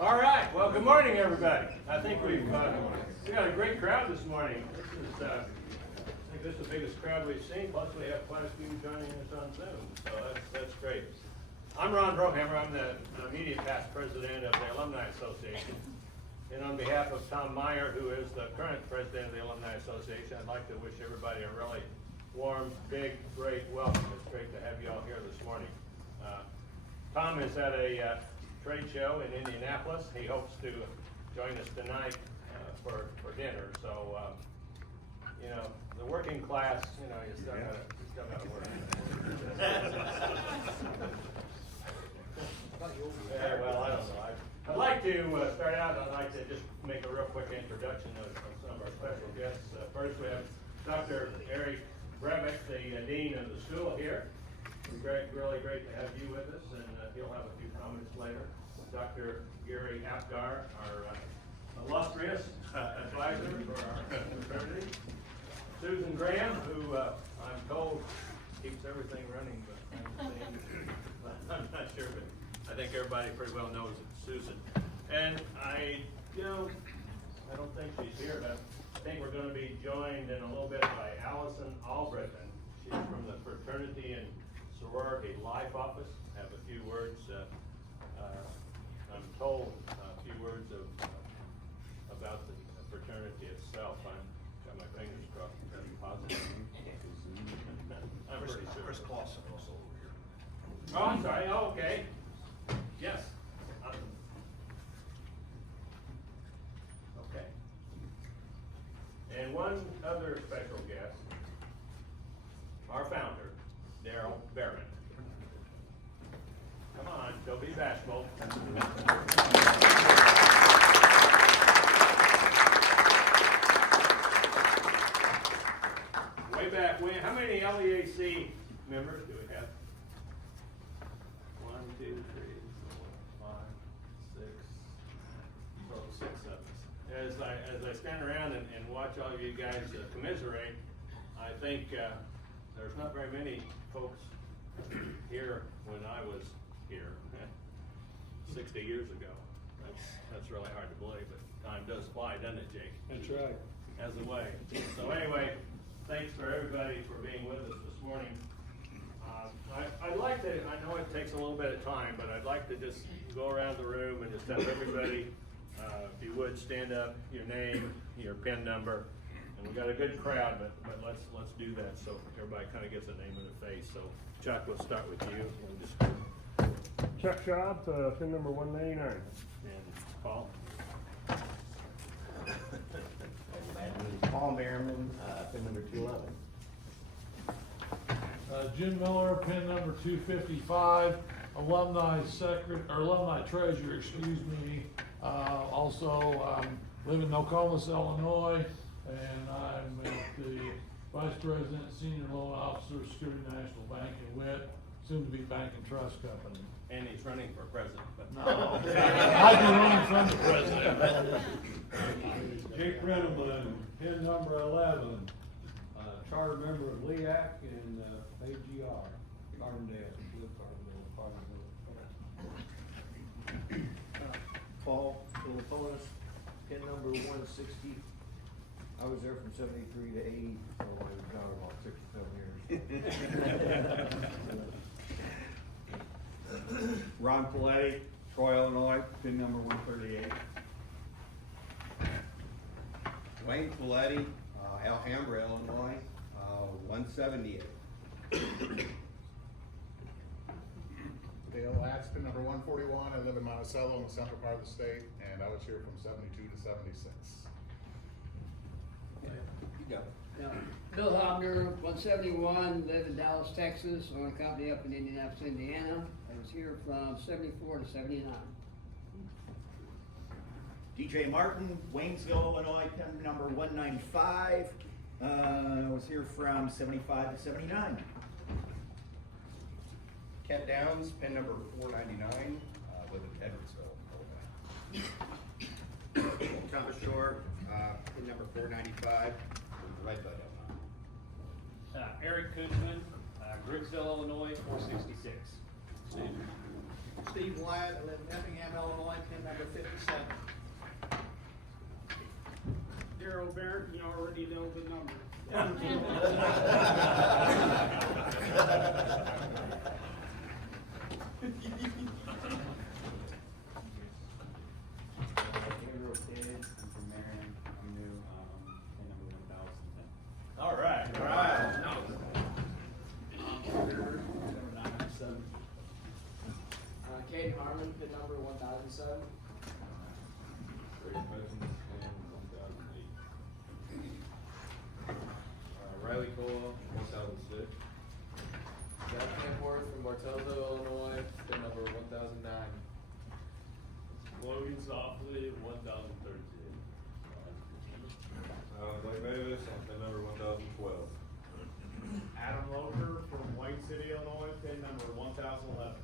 All right, well, good morning, everybody. I think we got a great crowd this morning. I think this is the biggest crowd we've seen, plus we have quite a few joining us on Zoom, so that's great. I'm Ron Brohammer. I'm the immediate past president of the Alumni Association. And on behalf of Tom Meyer, who is the current president of the Alumni Association, I'd like to wish everybody a really warm, big, great welcome. It's great to have you all here this morning. Tom is at a trade show in Indianapolis. He hopes to join us tonight for dinner. So, the working class, you still gotta work. Well, I don't know. I'd like to start out. I'd like to just make a real quick introduction of some of our special guests. First, we have Dr. Eric Brevick, the dean of the school here. It's really great to have you with us, and he'll have a few comments later. Dr. Gary Apgar, our illustrious advisor for our fraternity. Susan Graham, who I'm told keeps everything running behind the scenes. I'm not sure, but I think everybody pretty well knows it's Susan. And I don't think she's here, but I think we're going to be joined in a little bit by Allison Albritton. She's from the Fraternity and Sorority Life Office. Have a few words. I'm told a few words about the fraternity itself. I've got my fingers crossed. Very positive. I'm pretty sure. Chris Clausen also over here. Oh, I'm sorry. Oh, okay. Yes. Okay. And one other special guest, our founder, Daryl Behrman. Come on, don't be bashful. Way back when, how many LEAC members do we have? 1, 2, 3, 4, 5, 6, total 6 of us. As I stand around and watch all of you guys commiserate, I think there's not very many folks here when I was here 60 years ago. That's really hard to believe, but time does fly, doesn't it, Jake? That's right. As a way. So anyway, thanks for everybody for being with us this morning. I'd like to, I know it takes a little bit of time, but I'd like to just go around the room and just have everybody, if you would, stand up, your name, your PIN number. And we got a good crowd, but let's do that so everybody kind of gets a name and a face. So Chuck, we'll start with you. Chuck Schaub, PIN number 199. And Paul. Paul Merriman, PIN number 211. Jim Miller, PIN number 255, alumni treasurer, excuse me. Also, live in Nokomis, Illinois, and I'm the vice president, senior loan officer, Security National Bank and WIT, soon to be Bank and Trust Company. And he's running for president. But no, I'd be running from the president. Jake Brenneman, PIN number 11, charter member of LEAC and AGR, Carbondale, Paul Philipponis, PIN number 160. I was there from 73 to 80, so I was gone about 6 or 7 years. Ron Paletti, Troy, Illinois, PIN number 138. Wayne Paletti, Alhambra, Illinois, 178. Dale Latz, PIN number 141. I live in Monticello in the central part of the state, and I was here from 72 to 76. You go. Bill Hobner, 171, live in Dallas, Texas, own a company up in Indianapolis, Indiana. I was here from 74 to 79. DJ Martin, Waynesville, Illinois, PIN number 195. I was here from 75 to 79. Kent Downs, PIN number 499, live in Edwardsville. Thomas Shore, PIN number 495, right by Eric Kuzman, Grigsville, Illinois, 466. Steve Wyatt, I live in Effingham, Illinois, pin number 57. Darryl Barrett, you already know the number. Gabriel Kidd, I'm from Marion, I'm new, pin number 1010. All right. Number 907. Kate Harmon, pin number 1007. Riley Cole, 1006. Jack Camworth from Bartelso, Illinois, pin number 1009. Logan Softly, 1013. Blake Davis, pin number 1012. Adam Loper from White City, Illinois, pin number 1011.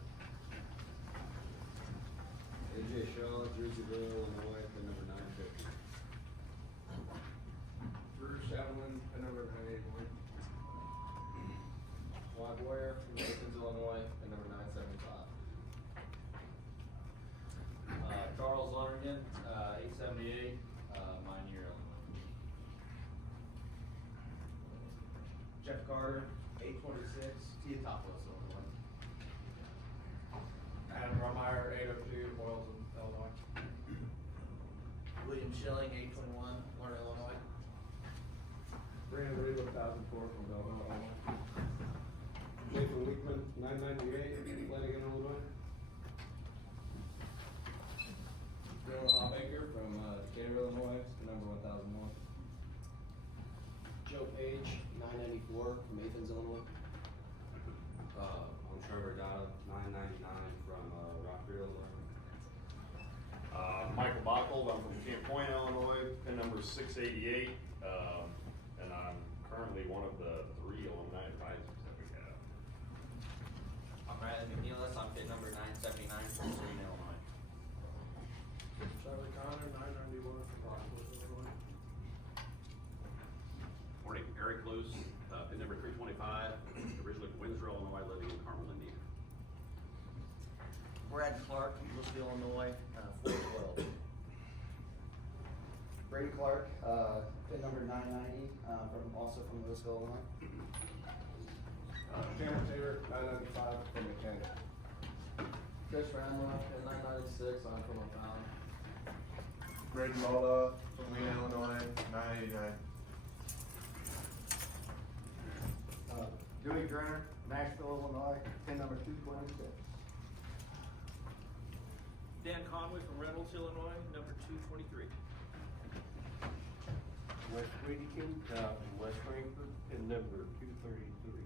AJ Shaw, Jerseyville, Illinois, pin number 950. Bruce Evelyn, pin number 981. Rod Boyer from Athens, Illinois, pin number 975. Charles Lonergan, 878, Minear, Illinois. Jeff Carter, 826, Teotopos, Illinois. Adam Rummeyer, 802, Boylston, Illinois. William Schilling, 821, Lerner, Illinois. Brandon Reed, 1004 from Belleville, Illinois. Nathan Weekman, 998, Flanagan, Illinois. Dylan Hawbaker from Decatur, Illinois, number 1001. Joe Page, 994 from Athens, Illinois. I'm Trevor Donna, 999 from Rockville, Illinois. Michael Bockel, I'm from Camp Point, Illinois, pin number 688, and I'm currently one of the 3 alumni advisors that we have. I'm Riley McNeilis, I'm pin number 979 from Serene, Illinois. Charlie Connor, 991 from Rockwood, Illinois. Morning, Eric Luce, pin number 325, originally from Windsor, Illinois, living in Carmel, Indiana. Brad Clark, Louisville, Illinois, 412. Brady Clark, pin number 990, also from Louisville, Illinois. Cameron Taylor, 995 from Mechanic. Chris Ramla, pin 996, I'm from O'Fallon. Braden Mulda from Wayne, Illinois, 989. Dewey Grenner, Nashville, Illinois, pin number 226. Dan Conway from Reynolds, Illinois, number 223. Wes Whitakin, from West Frankfort, pin number 233.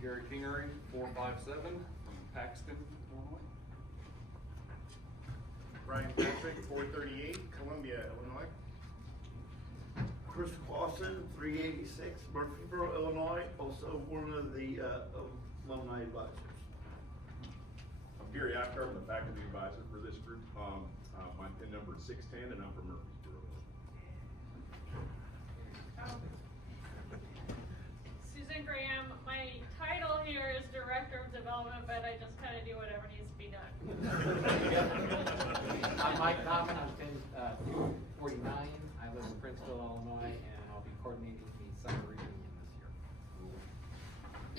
Gary Kingery, 457 from Paxton, Illinois. Brian Patrick, 438, Columbia, Illinois. Chris Clausen, 386, Murfreesboro, Illinois, also one of the alumni advisors. I'm Gary Apgar, I'm the faculty advisor for this group. My pin number is 610, and I'm from Murfreesboro. Susan Graham, my title here is Director of Development, but I just kind of do whatever needs to be done. I'm Mike Donovan, I'm pin 249. I live in Princeville, Illinois, and I'll be coordinating the summer reunion this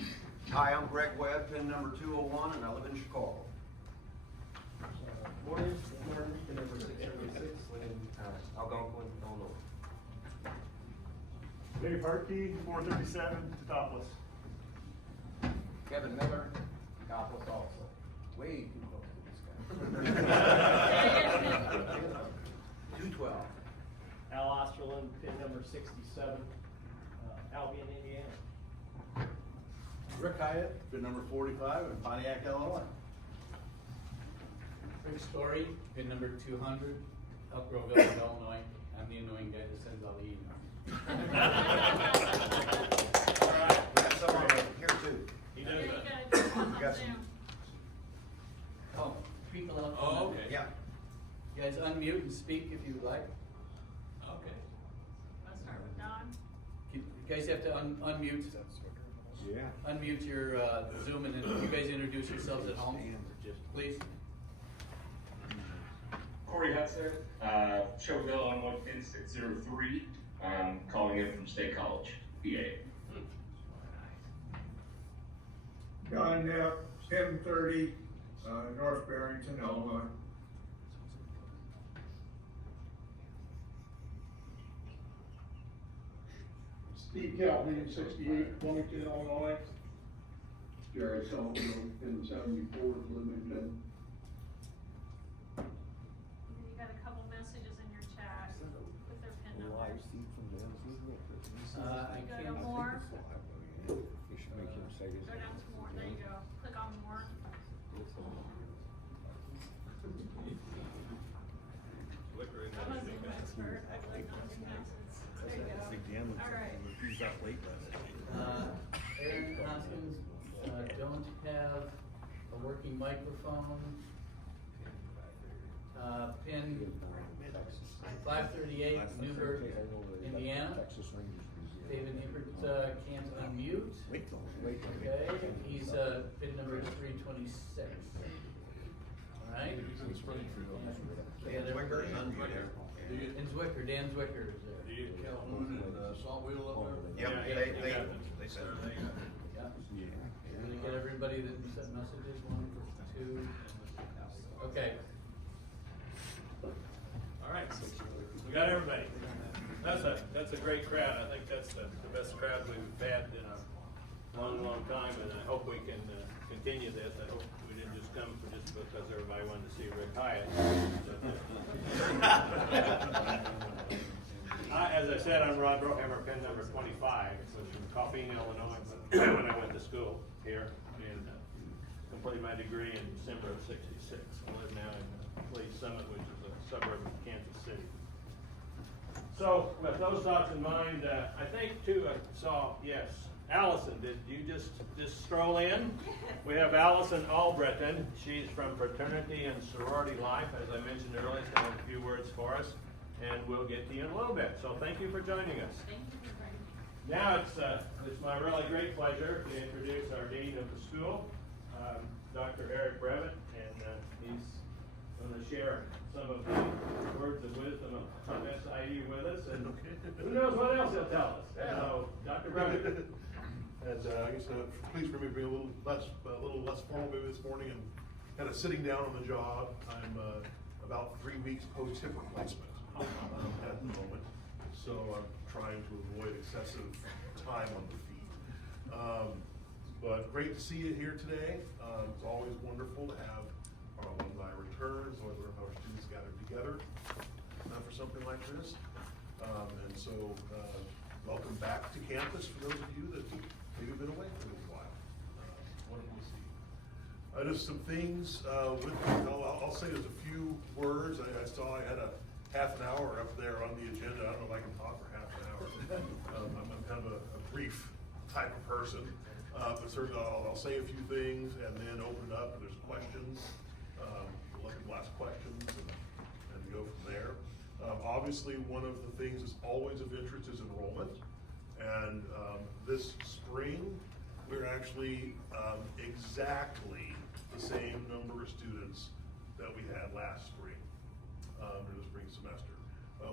year. Hi, I'm Greg Webb, pin number 201, and I live in Chicago. Morning, pin number 676, live in Algonquin, Illinois. Dave Harkey, 437, Totopolis. Kevin Miller, Totopolis also. Way too close to this guy. 212. Al Osterlund, pin number 67, Albion, Indiana. Rick Hyatt, pin number 45, in Pontiac, Illinois. Rick Story, pin number 200, Elk Grove, Illinois. I'm the annoying guy that sends all the emails. All right, we got some on here too. He does that. Got some. Oh, people up. Oh, okay. Yeah. You guys unmute and speak if you would like. Okay. Let's start with Don. You guys have to unmute unmute your Zoom and then you guys introduce yourselves at home, please. Corey Hutzler, Shelbyville, Illinois, pin 603, calling in from State College, PA. John Knapp, 1030, North Barrington, Illinois. Steve Calhoun, 68, Wilmington, Illinois. Jerry Sullivan, in 74, Bloomington. You got a couple messages in your chat with their PIN numbers. I Go to can't. more, You should make him say his. go down to more, there you go, click on more. I'm a Zoom expert, I clicked on Zoom messages, there you go. Alright. He's out late last night. Aaron Hoskins, don't have a working microphone. Pin 538, Newburgh, Indiana. David Hibbert, can't unmute. Okay, he's, pin number 326. Alright. Dan Zwicker is there. Do you Calhoun and Saltwheel up there? Yep, they said it. Yeah. Did we get everybody that sent messages, 1, 2? Okay. All right, we got everybody. That's a great crowd. I think that's the best crowd we've had in a long time, and I hope we can continue this. I hope we didn't just come for just because everybody wanted to see Rick Hyatt. As I said, I'm Rod Brohammer, pin number 25, was from Coffeen, Illinois, when I went to school here, and completed my degree in December of '66. I live now in Lee Summit, which is a suburb of Kansas City. So, with those thoughts in mind, I think too, I saw, yes, Allison, did you just stroll in? We have Allison Albritton. She's from Fraternity and Sorority Life, as I mentioned earlier. She's going to have a few words for us, and we'll get to you in a little bit. So thank you for joining us. Thank you for joining me. Now it's my really great pleasure to introduce our Dean of the school, Dr. Eric Brevet, and he's going to share some of the words of wisdom of SIU with us, and who knows what else he'll tell us. So, Dr. Brevet. And I guess please for me to be a little less formal maybe this morning and kind of sitting down on the job. I'm about 3 weeks post hip replacement at the moment, so I'm trying to avoid excessive time on the feet. But great to see you here today. It's always wonderful to have our alumni return, so our students gathered together for something like this. And so welcome back to campus for those of you that maybe been away for a little while. Wonderful to see you. Just some things I'll say there's a few words. I saw I had a half an hour up there on the agenda. I don't know if I can talk for half an hour. I'm kind of a brief type of person. But certainly I'll say a few things and then open it up if there's questions. Let people ask questions and go from there. Obviously, one of the things that's always of interest is enrollment. And this spring, we're actually exactly the same number of students that we had last spring, or the spring semester.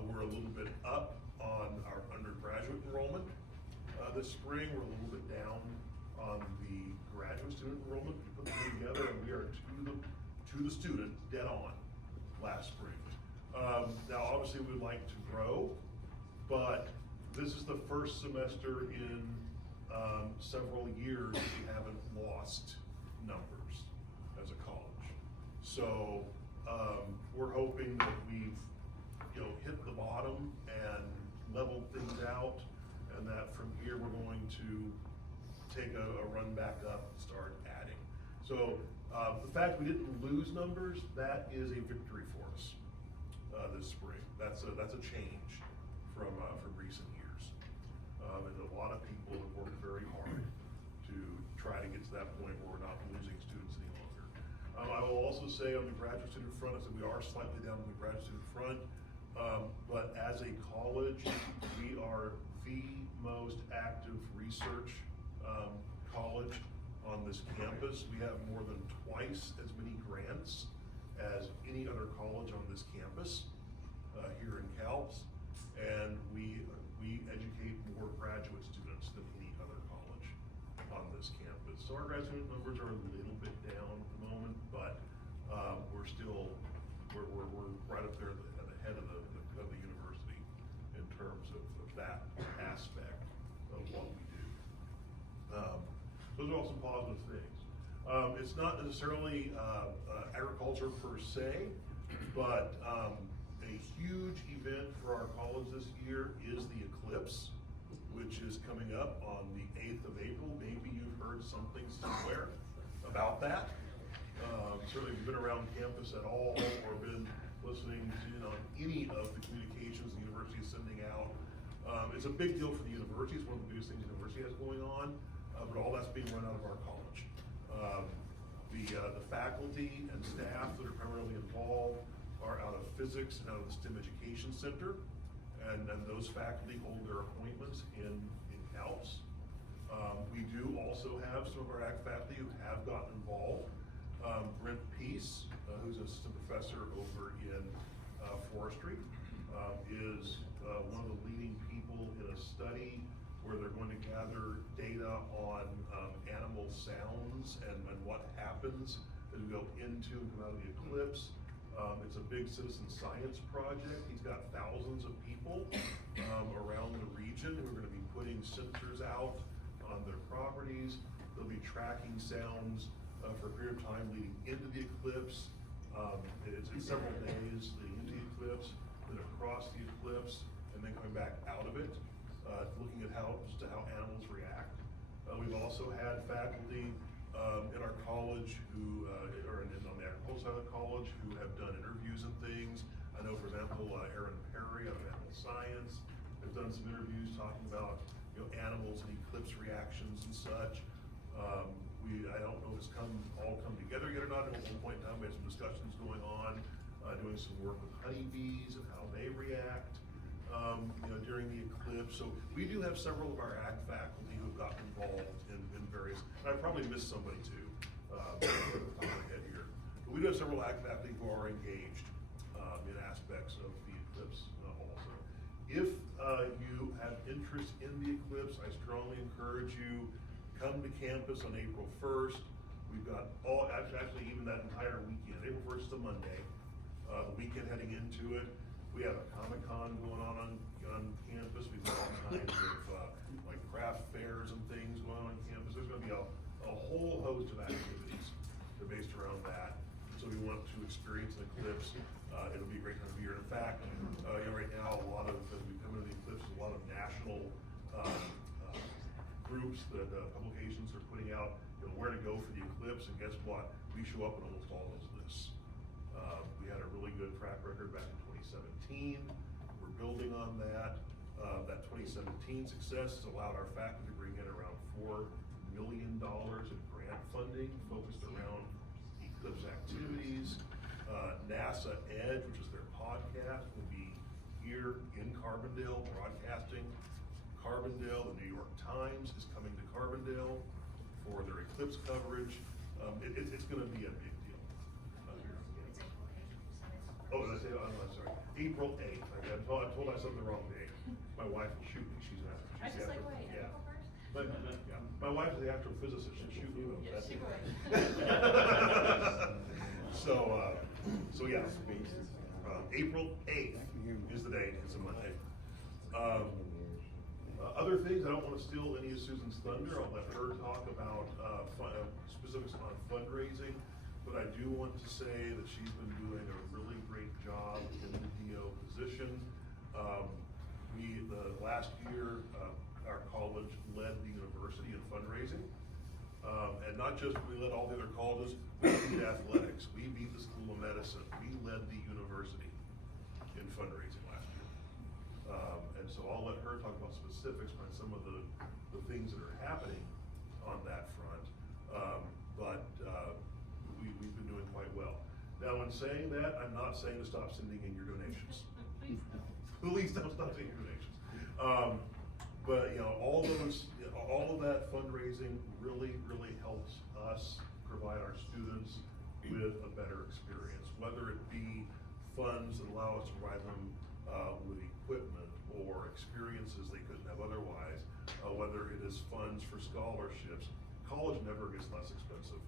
We're a little bit up on our undergraduate enrollment. This spring, we're a little bit down on the graduate student enrollment. We put them together and we are to the student dead on last spring. Now obviously we'd like to grow, but this is the first semester in several years that we haven't lost numbers as a college. So we're hoping that we've hit the bottom and leveled things out, and that from here we're going to take a run back up and start adding. So the fact we didn't lose numbers, that is a victory for us this spring. That's a change from recent years. And a lot of people have worked very hard to try to get to that point where we're not losing students any longer. I will also say on the graduate student front, I said we are slightly down on the graduate student front, but as a college, we are the most active research college on this campus. We have more than twice as many grants as any other college on this campus here in CALPS, and we educate more graduate students than any other college on this campus. So our graduate numbers are a little bit down at the moment, but we're still we're right up there at the head of the university in terms of that aspect of what we do. Those are all some positive things. It's not necessarily agriculture per se, but a huge event for our college this year is the eclipse, which is coming up on the 8th of April. Maybe you've heard something somewhere about that. Certainly if you've been around campus at all or been listening to any of the communications the university is sending out. It's a big deal for the university. It's one of the biggest things the university has going on, but all that's being run out of our college. The faculty and staff that are primarily involved are out of physics and out of the STEM Education Center, and those faculty hold their appointments in CALPS. We do also have some of our ag faculty who have gotten involved. Brent Peace, who's an assistant professor over in forestry, is one of the leading people in a study where they're going to gather data on animal sounds and what happens as we go into and come out of the eclipse. It's a big citizen science project. He's got thousands of people around the region who are going to be putting sensors out on their properties. They'll be tracking sounds for a period of time leading into the eclipse. It's several days leading into the eclipse, then across the eclipse, and then coming back out of it, looking at how animals react. We've also had faculty in our college who are on the agricultural side of the college who have done interviews and things. I know, for example, Aaron Perry out of animal science has done some interviews talking about animals and eclipse reactions and such. I don't know if it's all come together yet or not. At one point in time, we had some discussions going on, doing some work with honeybees and how they react during the eclipse. So we do have several of our ag faculty who have gotten involved in various, and I probably missed somebody too, off the top of my head here. But we do have several ag faculty who are engaged in aspects of the eclipse also. If you have interest in the eclipse, I strongly encourage you, come to campus on April 1st. We've got actually even that entire weekend. April 1st is a Monday. The weekend heading into it, we have a Comic-Con going on campus. We've got all kinds of like craft fairs and things going on campus. There's going to be a whole host of activities that are based around that. So we want to experience an eclipse. It'll be a great time of year. In fact, right now, as we come into the eclipse, a lot of national groups that publications are putting out where to go for the eclipse, and guess what? We show up in almost all those lists. We had a really good track record back in 2017. We're building on that. That 2017 success has allowed our faculty to bring in around $4 million in grant funding focused around eclipse activities. NASA Edge, which is their podcast, will be here in Carbondale broadcasting. Carbondale, the New York Times is coming to Carbondale for their eclipse coverage. It's going to be a big deal. Oh, did I say? Oh, no, I'm sorry. April 8th. I told I said the wrong date. My wife will shoot me. She's yeah. But yeah, my wife is the astrophysicist. She'll shoot me. Yeah, she would. So yeah. April 8th is the date. It's a Monday. Other things, I don't want to steal any of Susan's thunder. I'll let her talk about specifics on fundraising, but I do want to say that she's been doing a really great job in the DO position. Last year, our college led the university in fundraising, and not just we led all the other colleges, we beat athletics, we beat the School of Medicine, we led the university in fundraising last year. And so I'll let her talk about specifics on some of the things that are happening on that front. But we've been doing quite well. Now, in saying that, I'm not saying to stop sending in your donations. Please don't stop sending your donations. But, all of that fundraising really helps us provide our students with a better experience, whether it be funds that allow us to provide them with equipment or experiences they couldn't have otherwise, whether it is funds for scholarships. College never gets less expensive.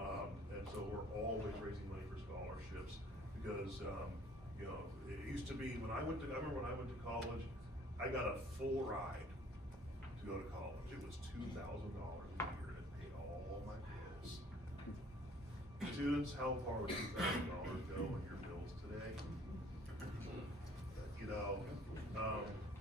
And so we're always raising money for scholarships because, it used to be I remember when I went to college, I got a full ride to go to college. It was $2,000 a year and it paid all my bills. Students, how far would $2,000 go in your bills today?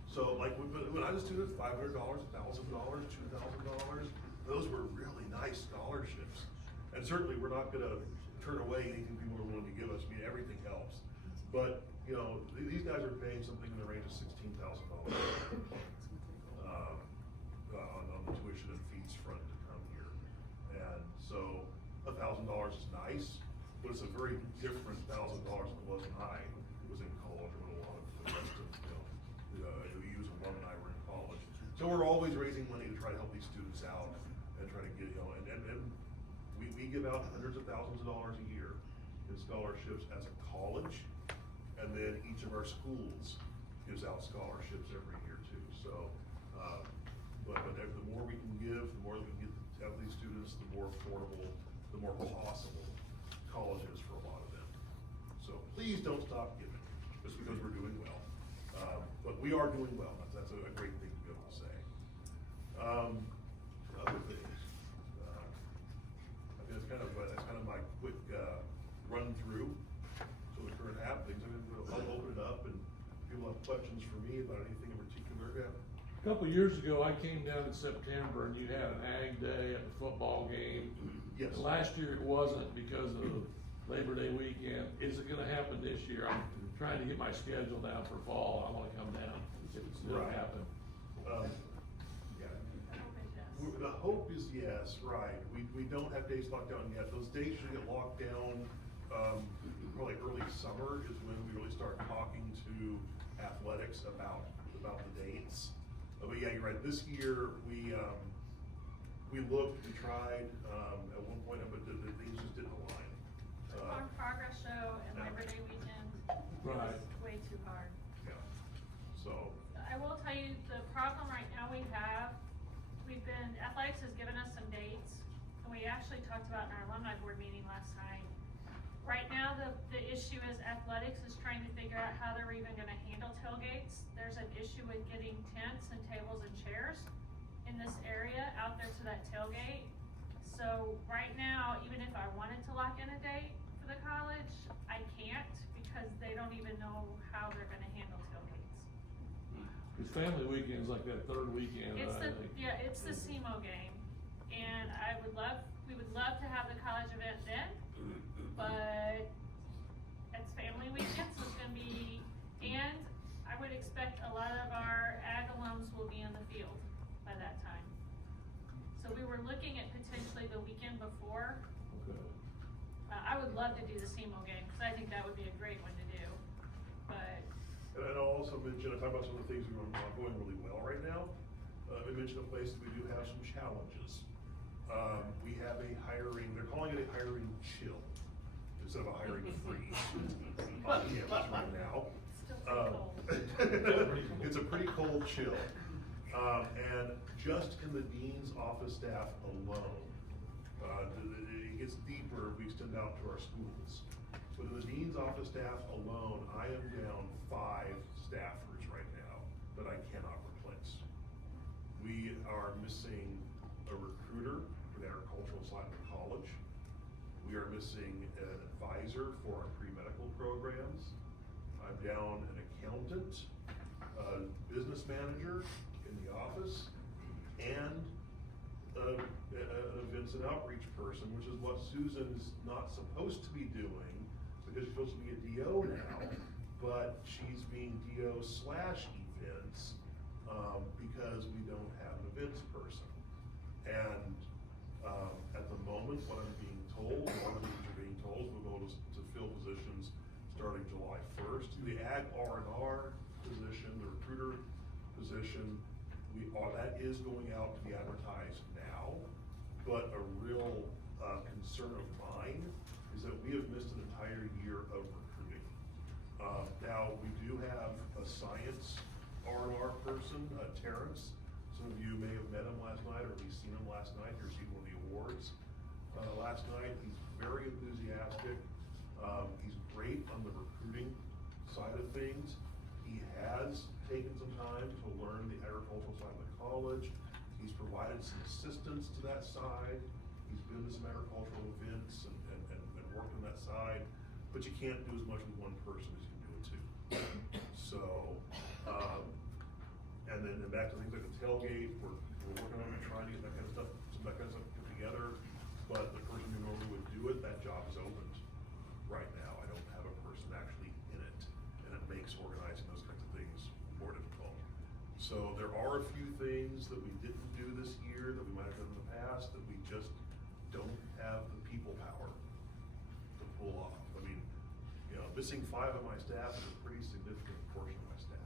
So like when I was a student, $500, $1,000, $2,000, those were really nice scholarships. And certainly we're not gonna turn away anything people are willing to give us. I mean, everything helps. But, these guys are paying something in the range of $16,000 on the tuition and fees front to come here. And so $1,000 is nice, but it's a very different $1,000 than it was when I was in college, when a lot of the rest of, UU's alumni were in college. So we're always raising money to try to help these students out and try to get, and we give out hundreds of thousands of dollars a year in scholarships as a college, and then each of our schools gives out scholarships every year too. So, but the more we can give, the more we can get to have these students, the more affordable, the more possible college is for a lot of them. So please don't stop giving, just because we're doing well. But we are doing well. That's a great thing to be able to say. Other things. I mean, that's kind of my quick run through. So the current happenings. I'll open it up and people have questions for me about anything in particular. Yeah. A couple of years ago, I came down in September and you had an ag day at the football game. Yes. Last year it wasn't because of Labor Day weekend. Is it gonna happen this year? I'm trying to get my schedule down for fall. I wanna come down if it's gonna Right. happen. The hope is yes, right. We don't have dates locked down yet. Those dates should get locked down, probably early summer is when we really start talking to athletics about the dates. But yeah, you're right. This year we looked, we tried, at one point, but the things just didn't align. On progress show and Labor Day weekend, Right. it was way too hard. Yeah. So. I will tell you, the problem right now athletics has given us some dates, and we actually talked about in our alumni board meeting last night. Right now, the issue is athletics is trying to figure out how they're even gonna handle tailgates. There's an issue with getting tents and tables and chairs in this area out there to that tailgate. So right now, even if I wanted to lock in a date for the college, I can't, because they don't even know how they're gonna handle tailgates. It's family weekends like that third weekend. It's the SEMO game, and we would love to have the college event then, but it's family weekend, so it's gonna be, and I would expect a lot of our ag alums will be in the field by that time. So we were looking at potentially the weekend before. Okay. I would love to do the SEMO game, because I think that would be a great one to do, but. And I'll also mention, I talk about some of the things that are going really well right now. I mentioned a place that we do have some challenges. We have a hiring, they're calling it a hiring chill instead of a hiring freeze on campus right now. It's a pretty cold chill. And just in the dean's office staff alone, it gets deeper if we extend out to our schools. But in the dean's office staff alone, I am down 5 staffers right now that I cannot replace. We are missing a recruiter for the agricultural side of the college. We are missing an advisor for our pre-medical programs. I'm down an accountant, a business manager in the office, and an events and outreach person, which is what Susan's not supposed to be doing, because she's supposed to be a DO now, but she's being DO/events, because we don't have an events person. And at the moment, what I'm being told, all the teachers are being told, we'll go to fill positions starting July 1st. The ag R&R position, the recruiter position, that is going out to be advertised now, but a real, concern of mine is that we have missed an entire year of recruiting. Now, we do have a science R&R person, Terrence. Some of you may have met him last night, or at least seen him last night. He received one of the awards last night. He's very enthusiastic. He's great on the recruiting side of things. He has taken some time to learn the agricultural side of the college. He's provided some assistance to that side. He's been to some agricultural events and worked on that side, but you can't do as much with one person as you can do with two. So, and then back to things like the tailgate, we're working on trying to get that kind of stuff, put together, but the person who normally would do it, that job is opened right now. I don't have a person actually in it, and it makes organizing those kinds of things more difficult. So there are a few things that we didn't do this year that we might have done in the past that we just don't have the people power to pull off. I mean, missing 5 of my staff is a pretty significant portion of my staff.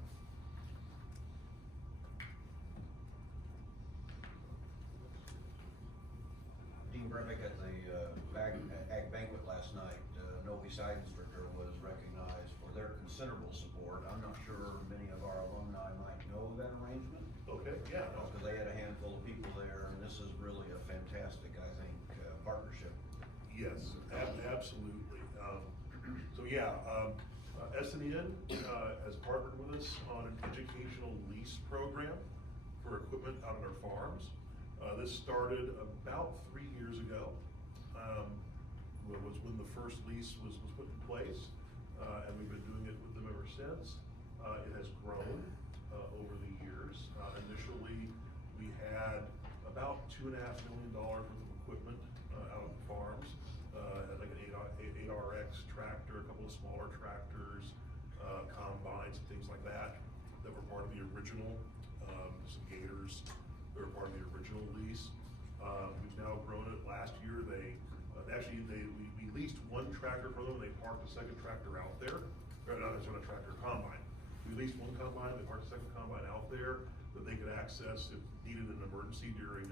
Dean Bremick at the Ag Banquet last night, Novi Seidenstricker was recognized for their considerable support. I'm not sure many of our alumni might know that arrangement. Okay, yeah. Because they had a handful of people there, and this is really a fantastic, I think, partnership. Yes, absolutely. So yeah, SNN has partnered with us on an educational lease program for equipment out on our farms. This started about 3 years ago. Was when the first lease was put in place, and we've been doing it with them ever since. It has grown over the years. Initially, we had about $2.5 million worth of equipment out on the farms, like an 8RX tractor, a couple of smaller tractors, combines, and things like that were part of the original, some gators that were part of the original lease. We've now grown it. Last year, we leased one tractor from them, and they parked a second tractor out there. Not a tractor, combine. We leased one combine, they parked a second combine out there that they could access if needed in an emergency during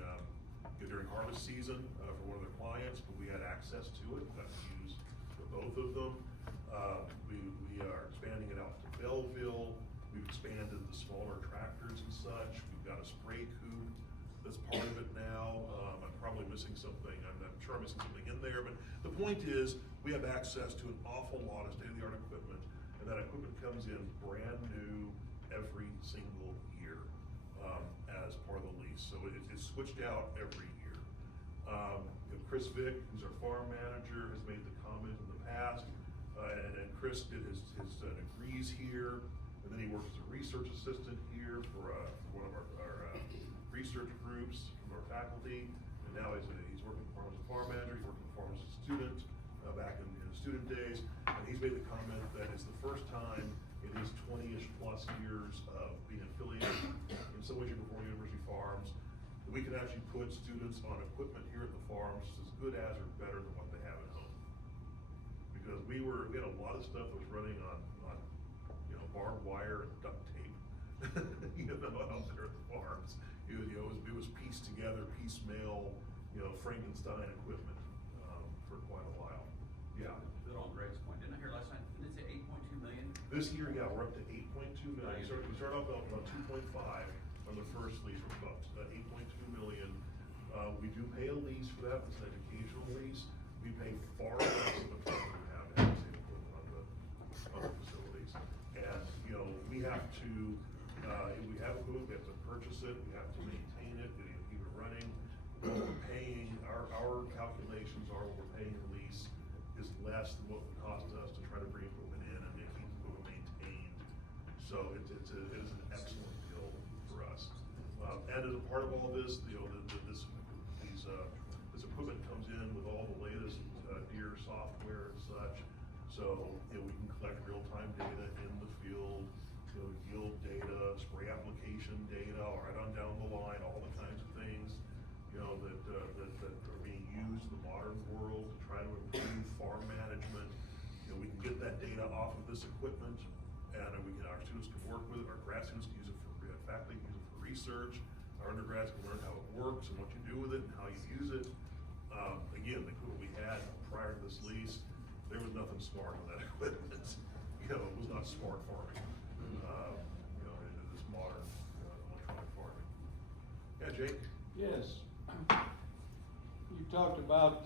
harvest season for one of their clients, but we had access to it, got to use for both of them. We are expanding it out to Belleville. We've expanded the smaller tractors and such. We've got a spray coop that's part of it now. I'm probably missing something. I'm sure I'm missing something in there, but the point is we have access to an awful lot of state-of-the-art equipment, and that equipment comes in brand new every single year as part of the lease. So it's switched out every year. Chris Vick, who's our farm manager, has made the comment in the past, and Chris did his degrees here, and then he worked as a research assistant here for one of our research groups from our faculty, and now he's working for as a farm manager. He's working for as a student back in his student days, and he's made the comment that it's the first time in his 20-ish plus years of being affiliated in some way, shape, or form University Farms that we can actually put students on equipment here at the farms as good as or better than what they have at home. Because we had a lot of stuff that was running on barbed wire and duct tape, out there at the farms. It was pieced together, piecemeal, Frankenstein equipment for quite a while. Yeah. Bill, on Greg's point, didn't I hear last night, didn't it say 8.2 million? This year, yeah, we're up to 8.2 million. We started off about 2.5 on the first lease, we're about 8.2 million. We do pay a lease for that. It's an educational lease. We pay far less than the company we have in the same equipment on the facilities. And we have to, if we have equipment, we have to purchase it. We have to maintain it. We have to keep it running. What we're paying, our calculations are what we're paying the lease is less than what it would cost us to try to bring equipment in and keep equipment maintained. So it is an excellent deal for us. And as a part of all of this, this equipment comes in with all the latest Deere software and such. So we can collect real-time data in the field, yield data, spray application data, right on down the line, all the kinds of things that are being used in the modern world to try to improve farm management. We can get that data off of this equipment, and our students can work with it. Our grad students can use it for faculty can use it for research. Our undergrads can learn how it works and what you do with it and how you use it. Again, the equipment we had prior to this lease, there was nothing smart on that equipment. You know, it was not smart farming. You know, it is modern electronic farming. Yeah, Jake? Yes. You talked about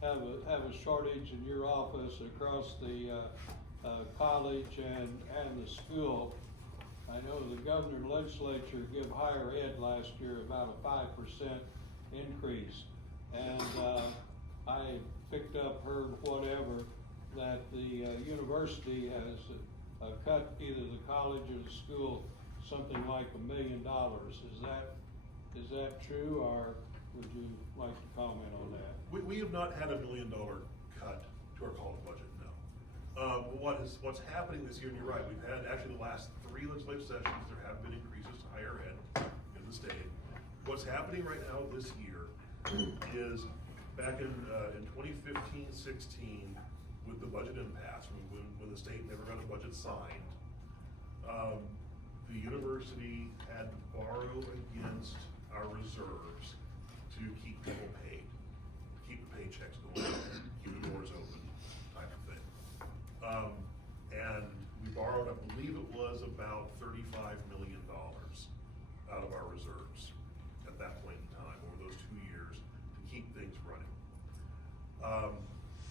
have a shortage in your office across the college and the school. I know the governor and legislature give higher ed last year about a 5% increase. And I picked up, heard whatever, that the university has cut either the college or the school something like $1 million. Is that true, or would you like to comment on that? We have not had $1 million cut to our college budget, no. What's happening this year, and you're right, we've had actually the last 3 legislative sessions, there have been increases to higher ed in the state. What's happening right now this year is back in 2015-16, with the budget impasse, when the state never got a budget signed, the university had to borrow against our reserves to keep people paid, keep the paychecks going, keep the doors open, type of thing. And we borrowed, I believe it was about $35 million out of our reserves at that point in time, over those 2 years, to keep things running.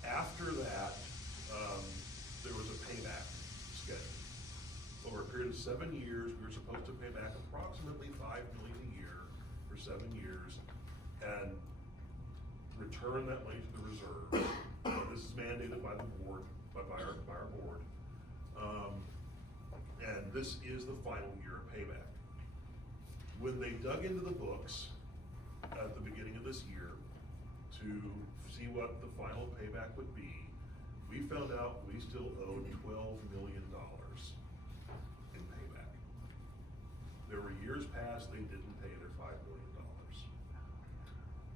After that, there was a payback schedule. Over a period of 7 years, we were supposed to pay back approximately $5 million a year for 7 years and return that money to the reserve. This is mandated by the board, by our board. And this is the final year of payback. When they dug into the books at the beginning of this year to see what the final payback would be, we found out we still owed $12 million in payback. There were years past they didn't pay their $5 million.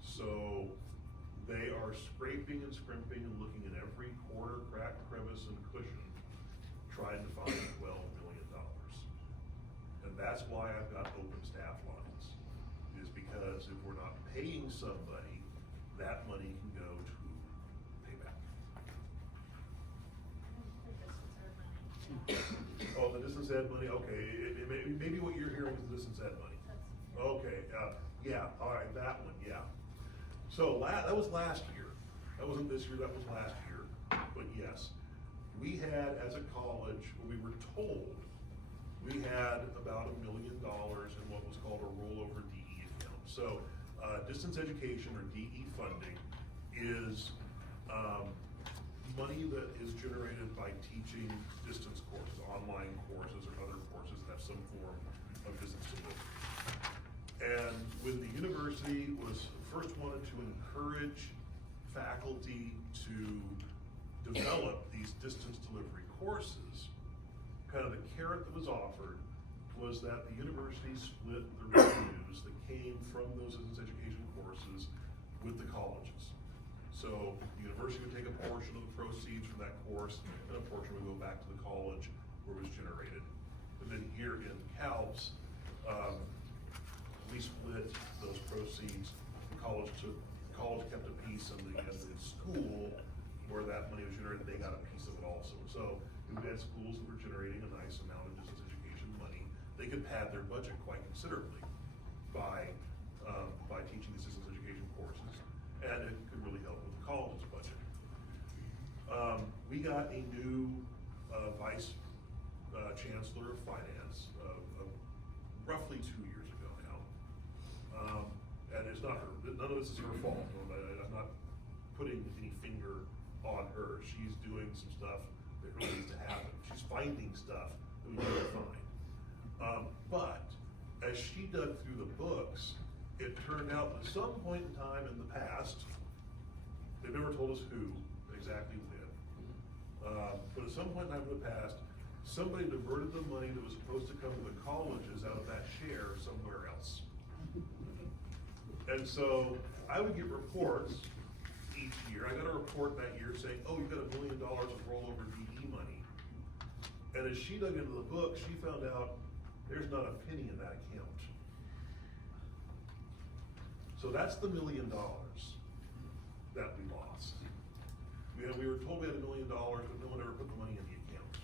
So they are scraping and scrimping and looking in every corner, crack, crevice, and cushion, trying to find $12 million. And that's why I've got open staff lines, is because if we're not paying somebody, that money can go to payback. Oh, the distance ed money, okay, maybe what you're hearing is the distance ed money. Okay, yeah, all right, that one, yeah. So that was last year. That wasn't this year, that was last year, but yes. We had, as a college, we were told we had about $1 million in what was called a rollover DE account. So distance education, or DE funding, is money that is generated by teaching distance courses, online courses, or other courses that have some form of distance delivery. And when the university first wanted to encourage faculty to develop these distance delivery courses, kind of the carrot that was offered was that the university split the revenues that came from those distance education courses with the colleges. So the university would take a portion of the proceeds from that course, and a portion would go back to the college where it was generated. And then here in CALPS, we split those proceeds. The college kept a piece, and the school where that money was generated, they got a piece of it also. So we had schools that were generating a nice amount of distance education money. They could pad their budget quite considerably by teaching these distance education courses, and it could really help with the college's budget. We got a new vice chancellor of finance roughly 2 years ago now, and it's not her. None of this is her fault. I'm not putting any finger on her. She's doing some stuff that really needs to happen. She's finding stuff that we need to find. But as she dug through the books, it turned out that at some point in time in the past, they've never told us who exactly when, but at some point in time in the past, somebody diverted the money that was supposed to come to the colleges out of that share somewhere else. And so I would get reports each year. I got a report that year saying, oh, you've got $1 million of rollover DE money. And as she dug into the book, she found out there's not a penny in that account. So that's the $1 million that we lost. We were told we had $1 million, but no one ever put the money in the account.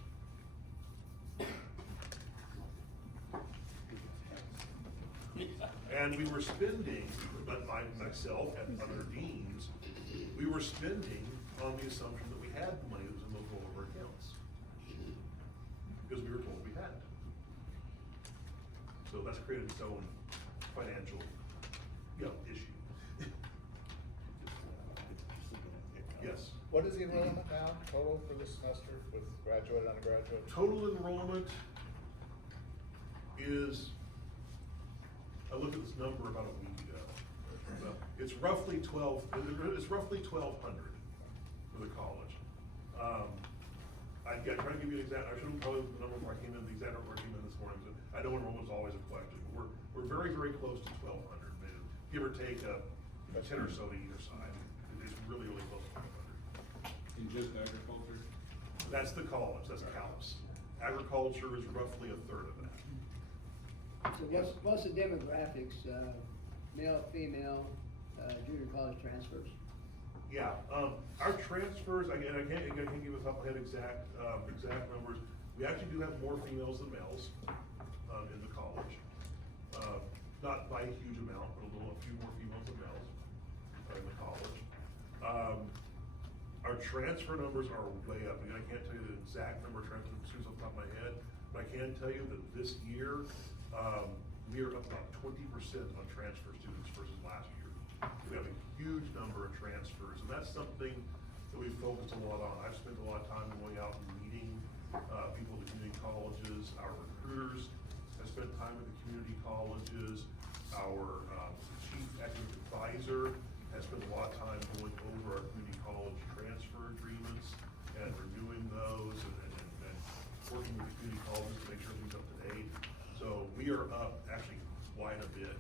And we were spending, but myself and other deans, we were spending on the assumption that we had the money that was in those rollover accounts. Because we were told we had it. So that's created its own financial, issue. Yes. What is the enrollment now, total for this semester with graduate, undergraduate? Total enrollment is, I looked at this number about a week ago. It's roughly 1,200 for the college. I'm trying to give you an exact, I shouldn't tell you the number where I came in, the exact number I came in this morning, but I know enrollment's always a question, but we're very, very close to 1,200, maybe, give or take a 10 or so to either side. It's really, really close to 1,200. In just agriculture? That's the college, that's CALPS. Agriculture is roughly a third of that. So what's the demographics, male, female, junior college transfers? Yeah, our transfers, again, I can't give us off my head exact numbers. We actually do have more females than males, in the college. Not by a huge amount, but a few more females than males, in the college. Our transfer numbers are way up. Again, I can't tell you the exact number of transfer students off the top of my head, but I can tell you that this year, we are up about 20% on transfer students versus last year. We have a huge number of transfers, and that's something that we focus a lot on. I've spent a lot of time going out and meeting people at the community colleges. Our recruiters have spent time at the community colleges. Our chief academic advisor has spent a lot of time going over our community college transfer agreements and renewing those and working with the community colleges to make sure everything's up to date. So we are up actually quite a bit on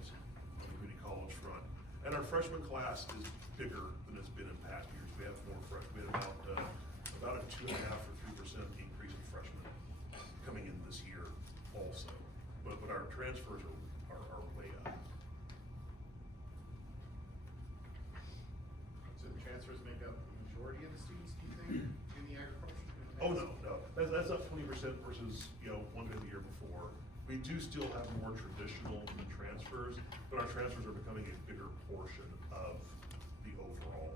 the community college front. And our freshman class is bigger than it's been in past years. We have more freshmen. We had about a 2.5 or 3% increase in freshmen coming in this year also. But our transfers are way up. So the transfers make up the majority of the students, do you think, in the agriculture? Oh, no. That's up 20% versus, one bit the year before. We do still have more traditional than transfers, but our transfers are becoming a bigger portion of the overall.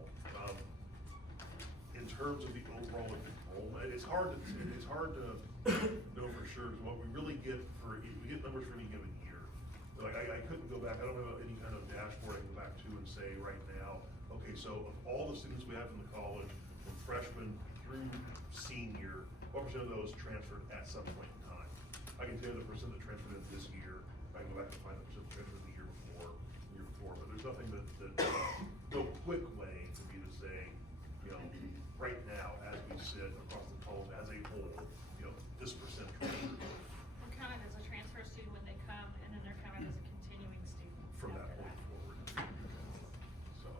In terms of the overall enrollment, it's hard to know for sure, because what we really get we get numbers for any given year. Like I couldn't go back, I don't have any kind of dashboard I can go back to and say right now, okay, so of all the students we have in the college, from freshman through senior, what percent of those transferred at some point in time? I can tell you the percent that transferred in this year. I can go back and find the percent that transferred the year before, but there's nothing no quick way for me to say, right now, as we sit across the college as a whole, this percent transferred. We're counted as a transfer student when they come, and then they're counted as a continuing student. From that after point forward. So.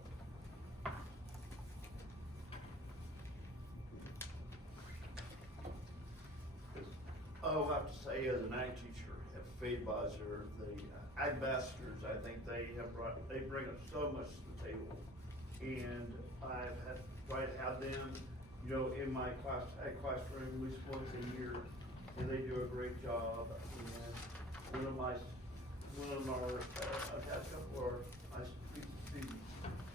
Oh, I have to say, as an ag teacher, as a feed advisor, the ag ambassadors, I think they bring us so much to the table. And I've had them, in my classroom at least once a year, and they do a great job. And one of our, I've had a couple of my students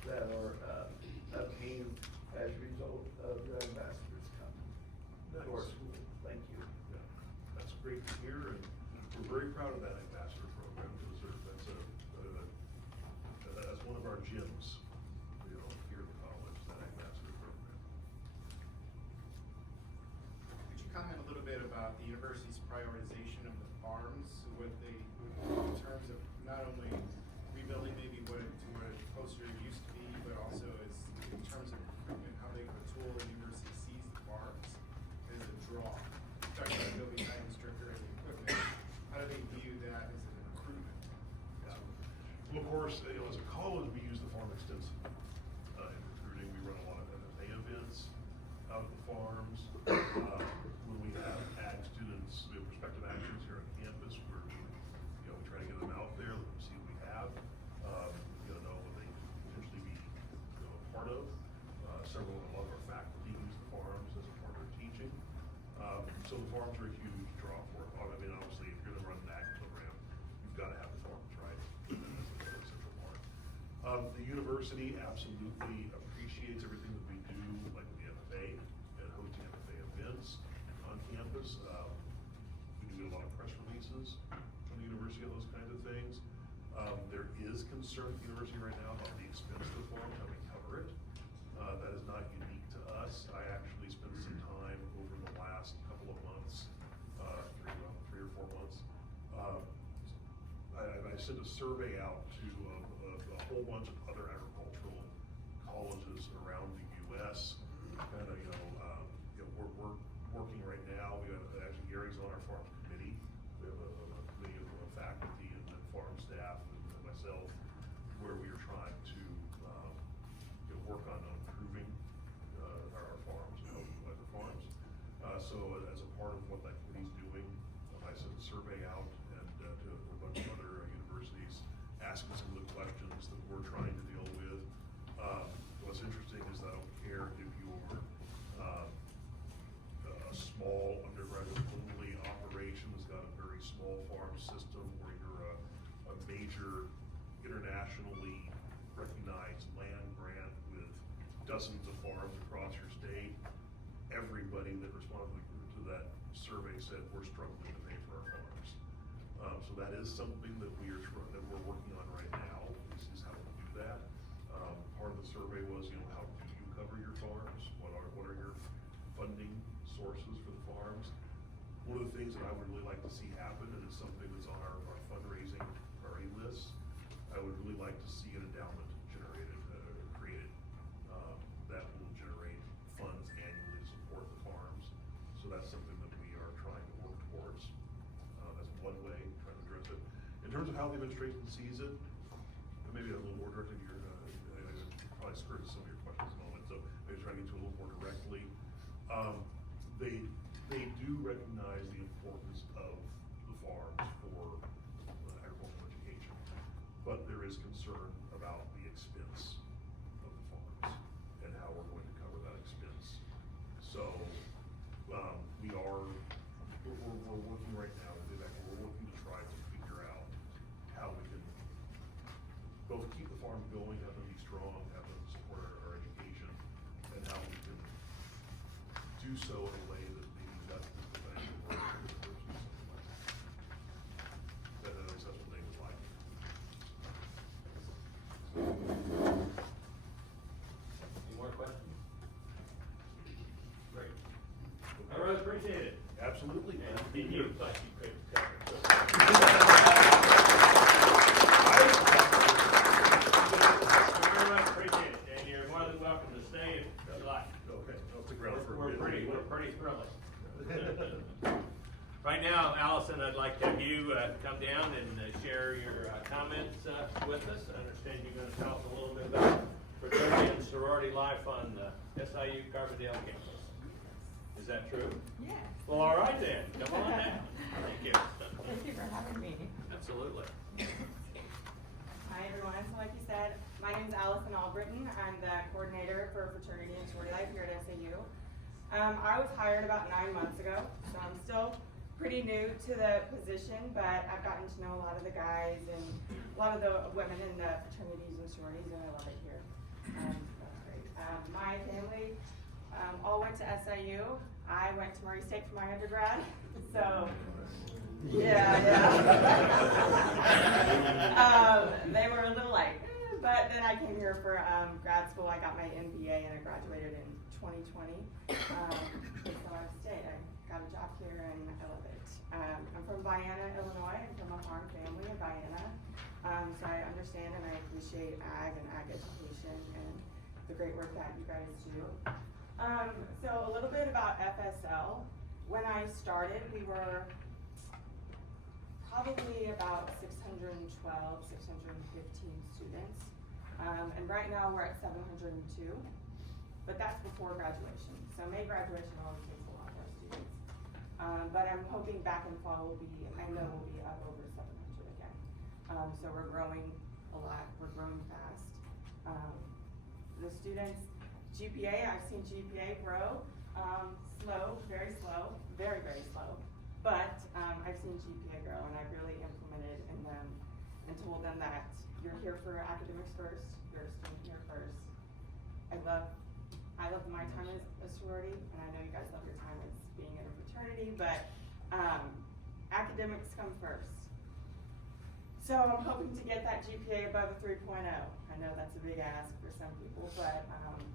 that came as a result of the ambassadors coming to our school. Thank you. Yeah, that's great to hear, and we're very proud of that ambassador program. That's one of our gyms, here at the college, that ambassador program. Could you comment a little bit about the university's prioritization of the farms, in terms of not only rebuilding maybe what it closer it used to be, but also in terms of recruitment, how big of a tool the university sees the farms as a draw? You talked about building time stricter and equipment. How do they view that as a recruitment? Yeah. Well, of course, as a college, we use the farm extensively in recruiting. We run a lot of MFA events out at the farms. When we have ag students, we have prospective ag students here on campus, we're university absolutely appreciates everything that we do, like the MFA and hosting MFA events on campus. We do get a lot of press releases from the university on those kinds of things. There is concern at the university right now about the expense of the farm, how we cover it. That is not unique to us. I actually spent some time over the last couple of months, 3 or 4 months. I sent a survey out to a whole bunch of other agricultural colleges around the U.S. Kind of, we're working right now. We have, actually, Gary's on our farm committee. We have a committee of faculty and farm staff and myself, where we are trying to work on improving our farms and helping other farms. So as a part of what that committee's doing, I sent a survey out and to a bunch of other universities, asking some of the questions that we're trying to deal with. What's interesting is that I don't care if you're a small undergraduate only operation that's got a very small farm system, or you're a major internationally recognized land grant with dozens of farms across your state. Everybody that responded to that survey said we're struggling to pay for our farms. So that is something that we're working on right now, is how to do that. Part of the survey was, how do you cover your farms? What are your funding sources for the farms? One of the things that I would really like to see happen, and it's something that's on our fundraising priority list, I would really like to see an endowment created that will generate funds annually to support the farms. So that's something that we are trying to work towards. That's one way, trying to address it. In terms of how the administration sees it, maybe a little more directly to your, I probably skirted some of your questions in a moment, so maybe try to get to a little more directly. They do recognize the importance of the farms for agricultural education, but there is concern about the expense of the farms and how we're going to cover that expense. So we're working right now to do that. We're working to try to figure out how we can both keep the farms going, have them be strong, have them support our education, and how we can do so in a way that maybe doesn't the financial work of the university, something like that. At least that's what they would like. Any more questions? Great. I really appreciate it. Absolutely. And you thought you could cover it. Very much appreciate it, and you're more than welcome to stay if you like. Okay, I'll stick around for a bit. We're pretty thrilling. Right now, Allison, I'd like to have you come down and share your comments with us. I understand you're going to tell us a little bit about fraternity and sorority life on SIU Carbondale campus. Is that true? Yes. Well, all right then. Come on down. Thank you. Thank you for having me. Absolutely. Hi everyone. So like you said, my name is Allison Albritton. I'm the coordinator for fraternity and sorority life here at SIU. I was hired about 9 months ago, so I'm still pretty new to the position, but I've gotten to know a lot of the guys and a lot of the women in the fraternities and sororities, and I love it here. That's great. My family all went to SIU. I went to Murray State for my undergrad, so yeah. They were a little like, but then I came here for grad school. I got my MBA and I graduated in 2020. So I've stayed. I got a job here and I love it. I'm from Vienna, Illinois. I'm from a farm family in Vienna. So I understand and I appreciate ag and ag education and the great work that you guys do. So a little bit about FSL. When I started, we were probably about 612, 615 students. And right now we're at 702, but that's before graduation. So May graduation always takes a lot more students. But I'm hoping back in fall we'll be up over 700 again. So we're growing a lot, we're growing fast. The students, GPA, I've seen GPA grow, slow, very slow, very, very slow. But I've seen GPA grow and I've really implemented in them and told them that you're here for academics first, you're a student here first. I love my time as a sorority, and I know you guys love your time as being in a fraternity, but, academics come first. So I'm hoping to get that GPA above a 3.0. I know that's a big ask for some people, but,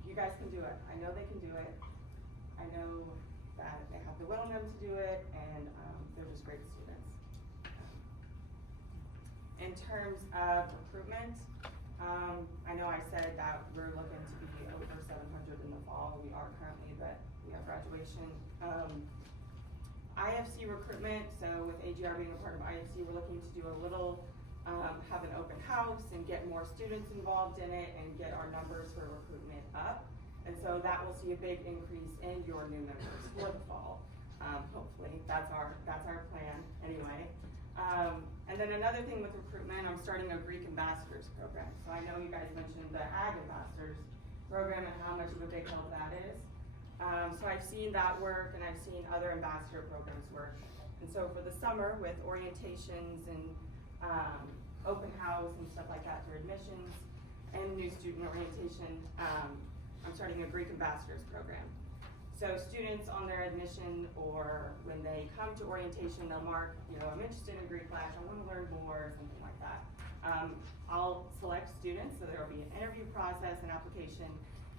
you guys can do it. I know they can do it. I know that they have the will in them to do it, and, they're just great students. In terms of recruitment, I know I said that we're looking to be over 700 in the fall. We are currently, but we have graduation. IFC recruitment, so with AGR being a part of IFC, we're looking to do a little, have an open house and get more students involved in it and get our numbers for recruitment up. And so that will see a big increase in your new members for the fall. Hopefully, that's our plan anyway. And then another thing with recruitment, I'm starting a Greek ambassadors program. So I know you guys mentioned the Ag ambassadors program and how much of a big help that is. So I've seen that work, and I've seen other ambassador programs work. And so for the summer with orientations and open house and stuff like that for admissions and new student orientation, I'm starting a Greek ambassadors program. So students on their admission or when they come to orientation, they'll mark, I'm interested in Greek class, I want to learn more, or something like that. I'll select students, so there will be an interview process and application,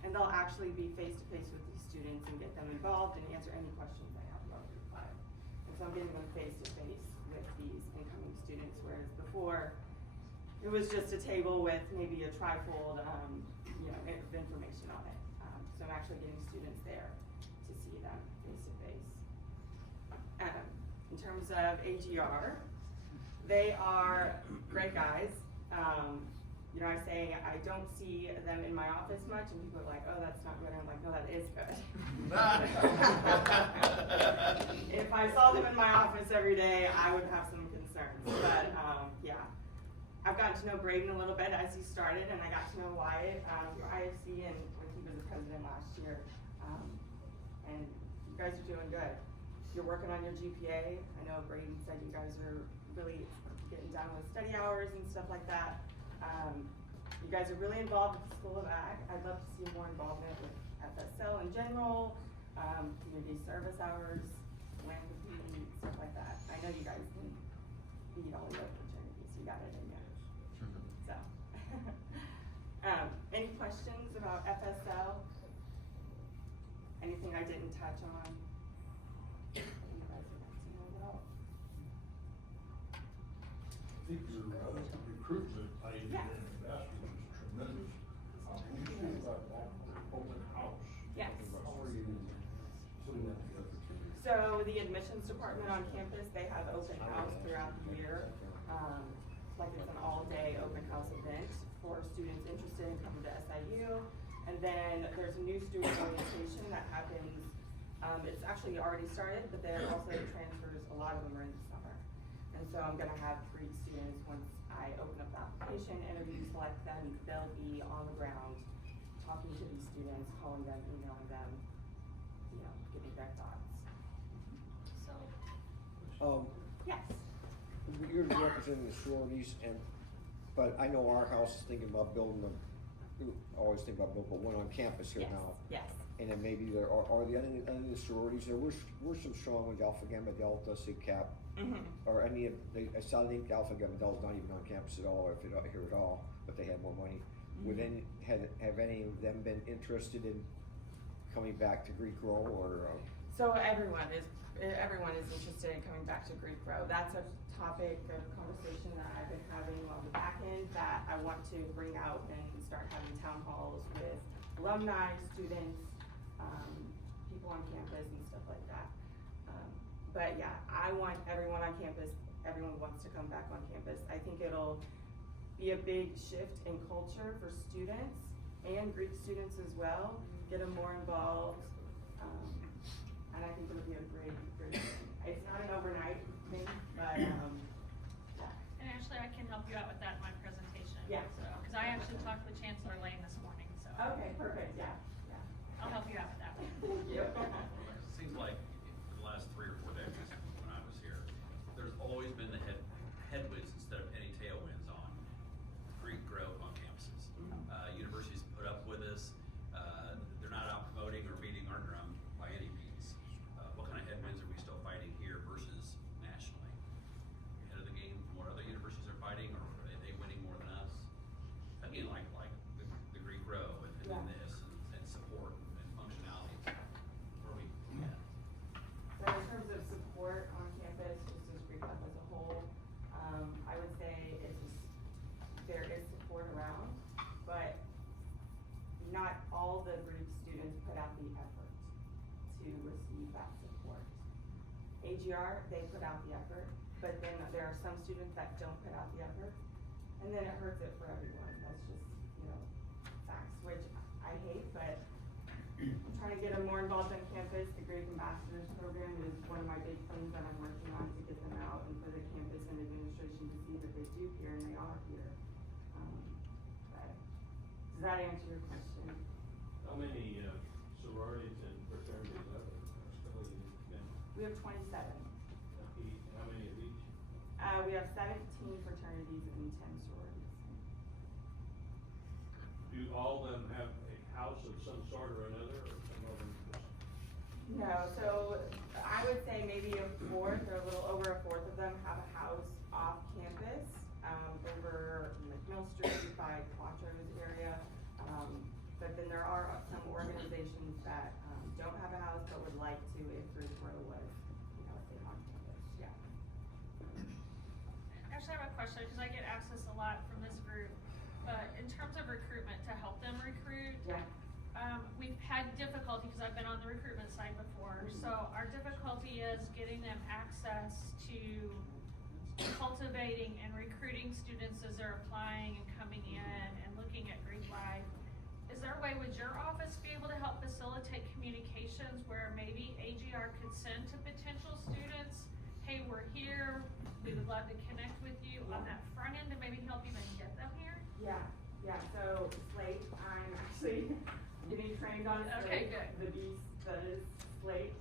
and they'll actually be face-to-face with these students and get them involved and answer any questions they have about Group 5. And so I'm getting them face-to-face with these incoming students, whereas before, it was just a table with maybe a trifold, information on it. So I'm actually getting students there to see them face-to-face. In terms of AGR, they are great guys. I say I don't see them in my office much, and people are like, oh, that's not good. I'm like, no, that is good. If I saw them in my office every day, I would have some concerns. But yeah, I've gotten to know Braden a little bit as he started, and I got to know Wyatt through IFC and when he was the president last year. And you guys are doing good. You're working on your GPA. I know Braden said you guys are really getting down with study hours and stuff like that. You guys are really involved with the School of Ag. I'd love to see more involvement with FSL in general, community service hours, philanthropy, stuff like that. I know you guys can beat all your opportunities. You got it in you. So, any questions about FSL? Anything I didn't touch on? You guys would like to know about? I think your recruitment idea and ambassadors is tremendous. Can you speak about that open house? Yes. How are you putting that together? So the admissions department on campus, they have open house throughout the year. Like it's an all-day open house event for students interested in coming to SIU. And then there's a new student orientation that happens, it's actually already started, but there are also transfers, a lot of them are in the summer. And so I'm gonna have Greek students, once I open up the application, interview, select them, they'll be on the ground, talking to these students, calling them, emailing them, getting their thoughts. So. Yes. You're representing the sororities, but I know our house is thinking about building them. We always think about building one on campus here now. Yes. And then maybe there are the other sororities, there were some strong ones, Alpha Gamma Delta, Sig Cap, or any of I think Alpha Gamma Delta's not even on campus at all, if it here at all, but they have more money. Have any of them been interested in coming back to Greek Row or? So everyone is interested in coming back to Greek Row. That's a topic of conversation that I've been having on the back end that I want to bring out and start having town halls with alumni, students, people on campus and stuff like that. But yeah, I want everyone on campus, everyone wants to come back on campus. I think it'll be a big shift in culture for students and Greek students as well, get them more involved. And I think it'll be a great thing. It's not an overnight thing, but yeah. And actually, I can help you out with that in my presentation. Yeah. So, because I actually talked with Chancellor Lane this morning, so. Okay, perfect, yeah. I'll help you out with that one. Seems like in the last 3 or 4 days when I was here, there's always been the headwinds instead of any tailwinds on Greek growth on campuses. AGR, they put out the effort, but then there are some students that don't put out the effort, and then it hurts it for everyone. That's just, facts, which I hate, but I'm trying to get them more involved on campus. The Great Ambassadors program is one of my big things that I'm working on to get them out and for the campus and administration to see that they do here and they are here. But does that answer your question? How many sororities and fraternities are there? We have 27. How many of each? We have 17 fraternities and 10 sororities. Do all of them have a house of some sort or another, or some of them just? No, so I would say maybe a fourth or a little over a fourth of them have a house off campus, over like Mill Street by Quattro's area. But then there are some organizations that don't have a house but would like to if Greek Row was, say on campus, yeah. Actually, I have a question, because I get asked this a lot from this group, but in terms of recruitment, to help them recruit, Yeah. We've had difficulty, because I've been on the recruitment side before, so our difficulty is getting them access to cultivating and recruiting students as they're applying and coming in and looking at Greek life. Is there a way, would your office be able to help facilitate communications where maybe AGR could send to potential students, hey, we're here, we would love to connect with you on that front end to maybe help even get them here? Yeah, so Slate, I'm actually getting trained on Slate. Okay, good. The beast that is Slate.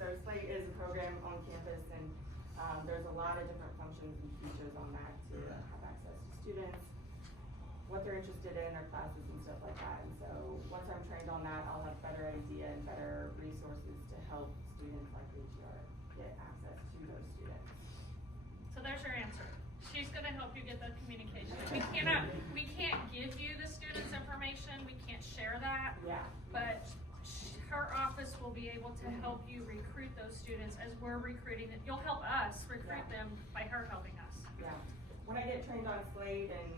So Slate is a program on campus, and there's a lot of different functions and features on that to have access to students, what they're interested in, their classes and stuff like that. And so once I'm trained on that, I'll have better idea and better resources to help students like AGR get access to those students. So there's your answer. She's gonna help you get the communication. We can't give you the students' information, we can't share that. Yeah. But her office will be able to help you recruit those students as we're recruiting them. You'll help us recruit them by her helping us. Yeah. When I get trained on Slate and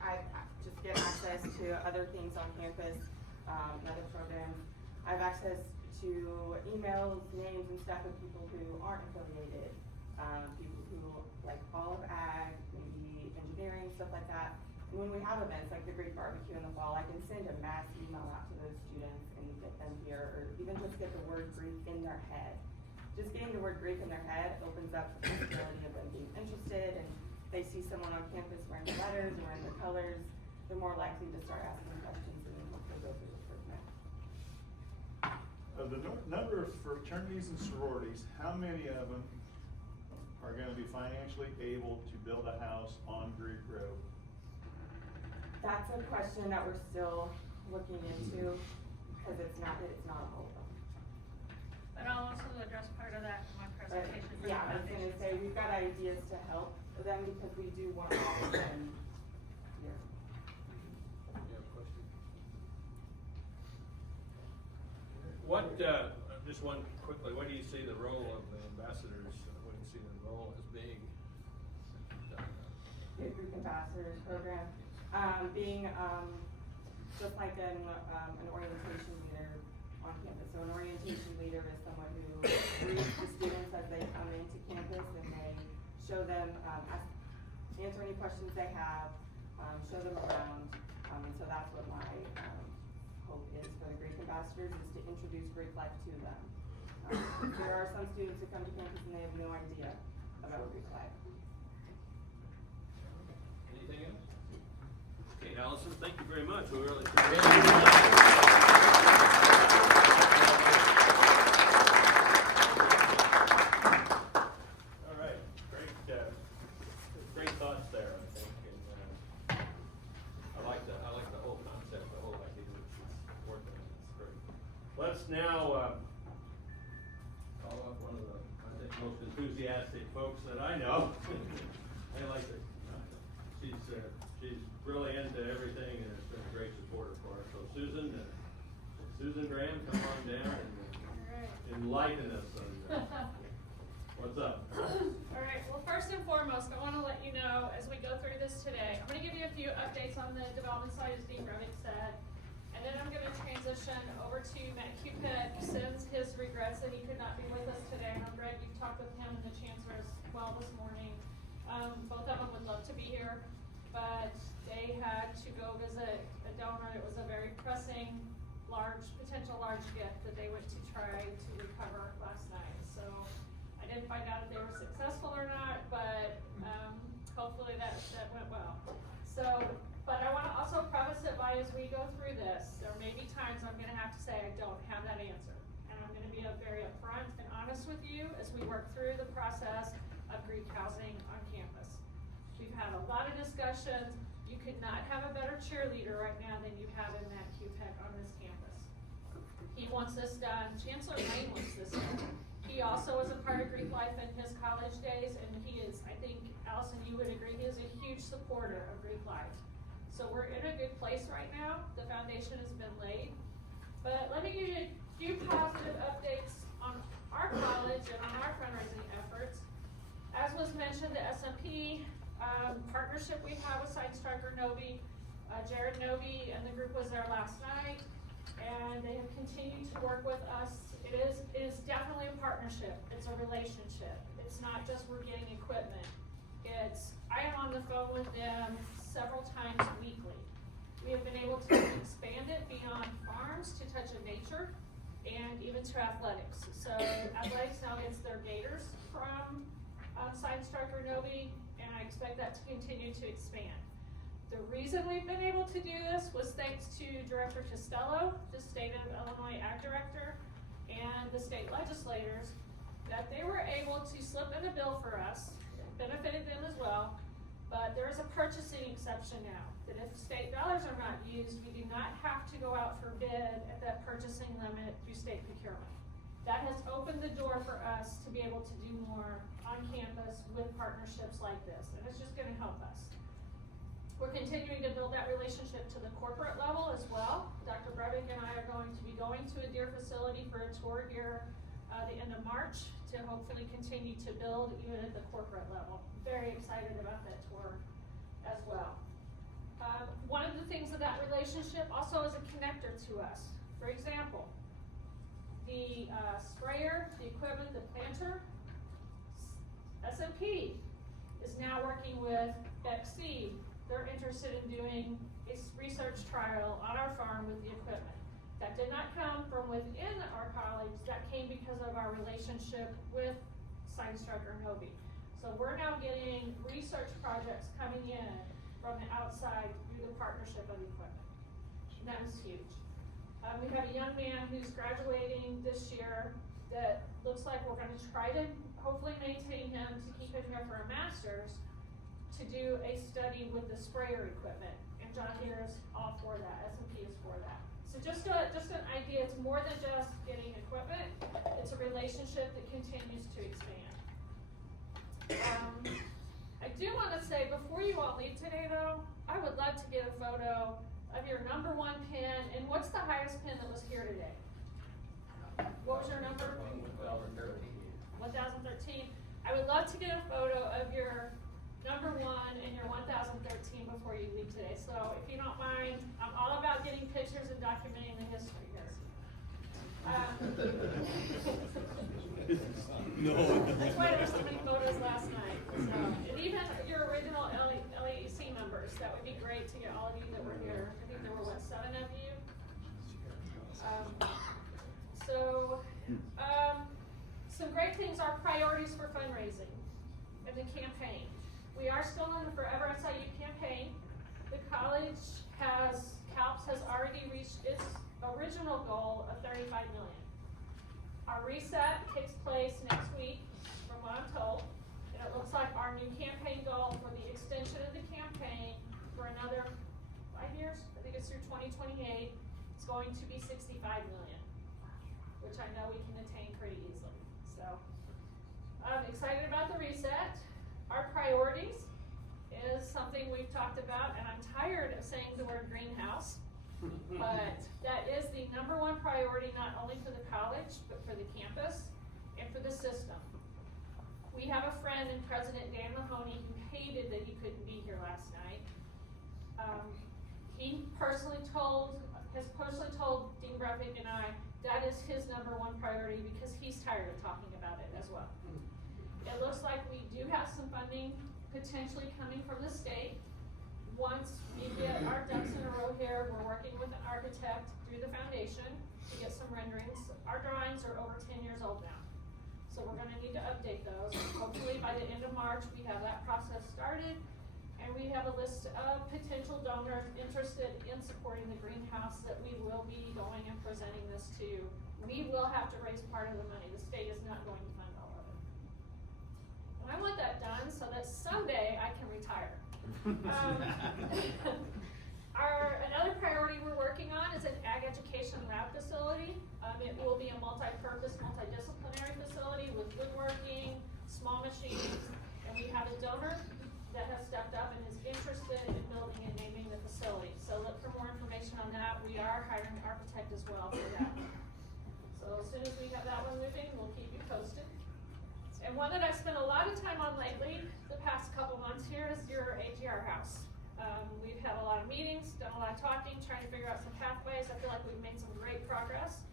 I just get access to other things on campus, other programs, I have access to emails, names, and stuff of people who aren't affiliated, people who like all of ag, maybe engineering, stuff like that. And when we have events like the Greek barbecue in the fall, I can send a mass email out to those students and get them here, or even just get the word Greek in their head. Just getting the word Greek in their head opens up the possibility of them being interested, and they see someone on campus wearing the letters or wearing the colors, they're more likely to start asking questions and then hopefully go through recruitment. Of the number of fraternities and sororities, how many of them are gonna be financially able to build a house on Greek Road? That's a question that we're still looking into, because it's not a whole lot. But I'll also address part of that in my But, presentation. for the yeah, I was foundation. gonna say, we've got ideas to help them because we do want all of them here. What, just one quickly, what do you see the role of the ambassadors, what do you see the role as being? The Greek Ambassadors program, being, just like an orientation leader on campus. So an orientation leader is someone who greets the students as they come into campus, and they show them, answer any questions they have, show them around, and so that's what my, hope is for the Greek Ambassadors, is to introduce Greek life to them. There are some students who come to campus and they have no idea about Greek life. Anything else? Okay, Allison, thank you very much, we really All right, great thoughts there, I think, and I like the whole concept, the whole idea that she's working on, it's great. Let's now, call up one of the, I think, most enthusiastic folks that I know. I like her. She's really into everything and has been a great supporter for us. So Susan Graham, come on down and enlighten us on what's up. All right, well, first and foremost, I want to let you know, as we go through this today, I'm going to give you a few updates on the development side, as Dean Brevik said, And then I'm gonna transition over to Matt Cupid, sends his regrets that he could not be with us today. I know Greg, you've talked with him and the chancellor as well this morning. Both of them would love to be here, but they had to go visit a donor. It was a very pressing, potential large gift that they went to try to recover last night. So I didn't find out if they were successful or not, but hopefully that went well. So, but I wanna also preface it by as we go through this, there may be times I'm gonna have to say I don't have that answer. And I'm gonna be very upfront and honest with you as we work through the process of Greek housing on campus. We've had a lot of discussions. You could not have a better cheerleader right now than you have in Matt Cupid on this campus. He wants this done. Chancellor Lane wants this done. He also was a part of Greek life in his college days, and he is, I think, Allison, you would agree, he is a huge supporter of Greek life. So we're in a good place right now. The foundation has been laid. But let me give you a few positive updates on our college and on our fundraising efforts. As was mentioned, the SMP partnership we have with Side Striker Novi, Jared Novi and the group was there last night, and they have continued to work with us. It is definitely a partnership. It's a relationship. It's not just we're getting equipment. I am on the phone with them several times weekly. We have been able to expand it beyond farms to touch of nature and even to athletics. So athletics now gets their Gators from Side Striker Novi, and I expect that to continue to expand. The reason we've been able to do this was thanks to Director Costello, the state of Illinois Ag Director, and the state legislators, that they were able to slip in a bill for us. It benefited them as well, but there is a purchasing exception now, that if state dollars are not used, we do not have to go out for bid at that purchasing limit through state procurement. That has opened the door for us to be able to do more on campus with partnerships like this, and it's just gonna help us. We're continuing to build that relationship to the corporate level as well. Dr. Breivik and I are going to be going to a Deer facility for a tour here the end of March to hopefully continue to build even at the corporate level. Very excited about that tour as well. One of the things of that relationship also is a connector to us. For example, the sprayer, the equipment, the planter, SMP is now working with XC. They're interested in doing a research trial on our farm with the equipment. That did not come from within our college, that came because of our relationship with Side Striker Novi. So we're now getting research projects coming in from the outside through the partnership of the equipment. And that is huge. We have a young man who's graduating this year that looks like we're gonna try to hopefully maintain him to keep him here for a master's, to do a study with the sprayer equipment. And John Deere is all for that, S&P is for that. So just an idea, it's more than just getting equipment, it's a relationship that continues to expand. I do wanna say, before you all leave today though, I would love to get a photo of your #1 pin, and what's the highest pin that was here today? What was your number? 1013. I would love to get a photo of your #1 and your 1013 before you leave today. So if you don't mind, I'm all about getting pictures and documenting the history here. That's why there were so many photos last night. So, and even your original LAEC members, that would be great to get all of you that were here. I think there were, 7 of you? Some great things are priorities for fundraising and the campaign. We are still in the Forever SIU campaign. The college CALPS has already reached its original goal of $35 million. Our reset takes place next week, from what I'm told, and it looks like our new campaign goal for the extension of the campaign for another 5 years, I think it's through 2028, it's going to be $65 million, which I know we can attain pretty easily. So, I'm excited about the reset. Our priorities is something we've talked about, and I'm tired of saying the word greenhouse, but that is the #1 priority, not only for the college, but for the campus and for the system. We have a friend in President Dan Mahoney who hated that he couldn't be here last night. He personally has pushed personally told Dean Breivik and I, that is his number one priority because he's tired of talking about it as well. It looks like we do have some funding potentially coming from the state. Once we get our ducks in a row here, we're working with an architect through the foundation to get some renderings. Our drawings are over 10 years old now, so we're gonna need to update those. Hopefully by the end of March, we have that process started, and we have a list of potential donors interested in supporting the greenhouse that we will be going and presenting this to. We will have to raise part of the money. The state is not going to fund all of it. And I want that done so that someday I can retire. Another priority we're working on is an ag education lab facility. It will be a multi-purpose, multidisciplinary facility with woodworking, small machines, and we have a donor that has stepped up and is interested in building and naming the facility. So look for more information on that. We are hiring an architect as well for that. So as soon as we have that one moving, we'll keep you posted. And one that I've spent a lot of time on lately, the past couple months here, is your AGR house. We've had a lot of meetings, done a lot of talking, trying to figure out some pathways. I feel like we've made some great progress.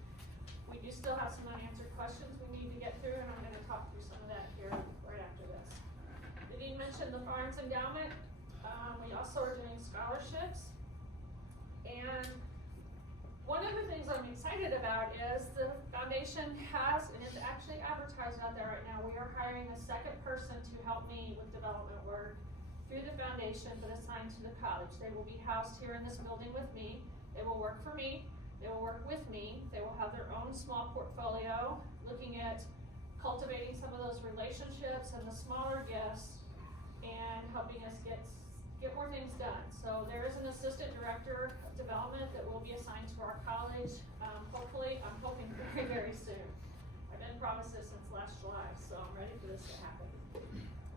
We do still have some unanswered questions we need to get through, and I'm gonna talk through some of that here right after this. The dean mentioned the Farms Endowment. We also are doing scholarships. And one of the things I'm excited about is the foundation has, and it's actually advertised out there right now, we are hiring a second person to help me with development work through the foundation, but assigned to the college. They will be housed here in this building with me. They will work for me. They will work with me. They will have their own small portfolio, looking at cultivating some of those relationships and the smaller gifts, and helping us get more things done. So there is an assistant director of development that will be assigned to our college. Hopefully, I'm hoping very, very soon. I've been promised this since last July, so I'm ready for this to happen.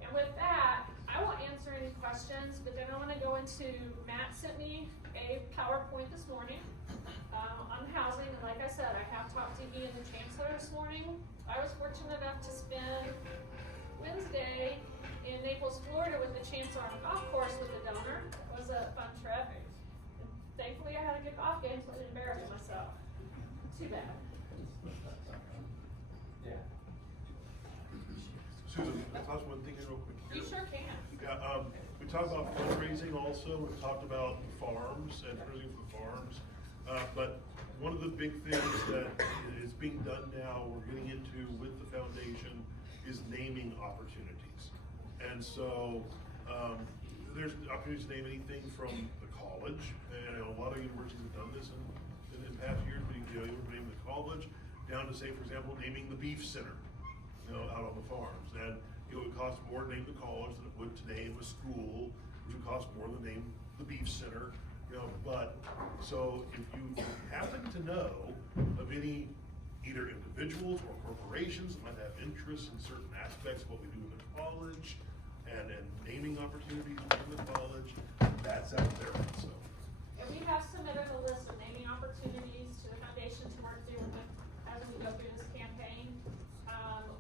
And with that, I won't answer any questions, but then I want to go into, Matt sent me a PowerPoint this morning on housing, and like I said, I have talked to he and the chancellor this morning. I was fortunate enough to spend Wednesday in Naples, Florida with the chancellor on a golf course with a donor. It was a fun trip. And thankfully I had a good golf game, so I didn't embarrass myself. Too bad. Yeah. Susan, can I toss one thing in real quick here? You sure can. Yeah, we talked about fundraising also, we talked about the farms and fundraising for the farms. But one of the big things that is being done now, we're getting into with the foundation, is naming opportunities. And so, there's opportunities to name anything from the college, and a lot of universities have done this in past years, but you name the college, down to say, for example, naming the beef center, out on the farms. And it would cost more to name the college than it would to name a school, which would cost more than name the beef center, but, so if you happen to know of any either individuals or corporations that might have interest in certain aspects of what we do in the college, and naming opportunities within the college, that's out there also. And we have submitted a list of naming opportunities to the foundation to work through as we go through this campaign.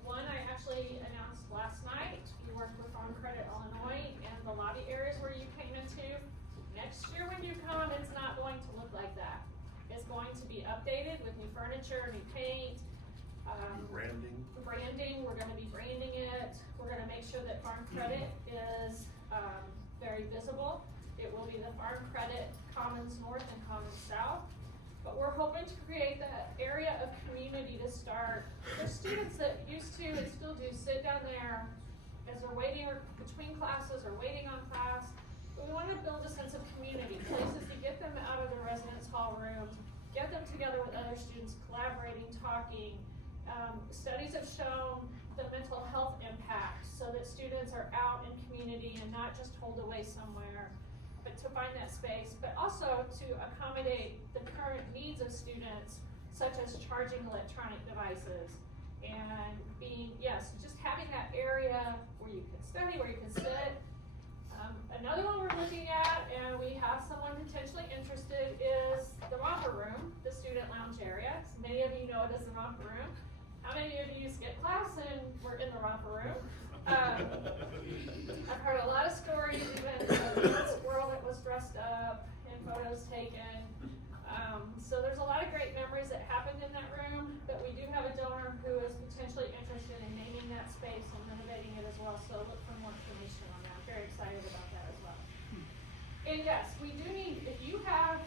One I actually announced last night. We worked with Farm Credit Illinois and the lobby areas where you came into. Next year when you come, it's not going to look like that. It's going to be updated with new furniture, new paint. Branding, we're gonna be branding it. We're gonna make sure that Farm Credit is very visible. It will be the Farm Credit Commons North and Commons South. But we're hoping to create that area of community to start. There's students that used to and still do sit down there as they're waiting or between classes or waiting on class. But we want to build a sense of community, places to get them out of their residence hall rooms, get them together with other students, collaborating, talking. Studies have shown the mental health impact so that students are out in community and not just holed away somewhere, but to find that space, but also to accommodate the current needs of students, such as charging electronic devices and just having that area where you can study, where you can sit. Another one we're looking at, and we have someone potentially interested, is the romper room, the student lounge area. So many of you know it as the romper room. How many of you skip class and were in the romper room? I've heard a lot of stories, even of a squirrel that was dressed up and photos taken. So there's interested in naming that space and renovating it as well, so look for more information on that. I'm very excited about that as well. And yes, we do need, if you have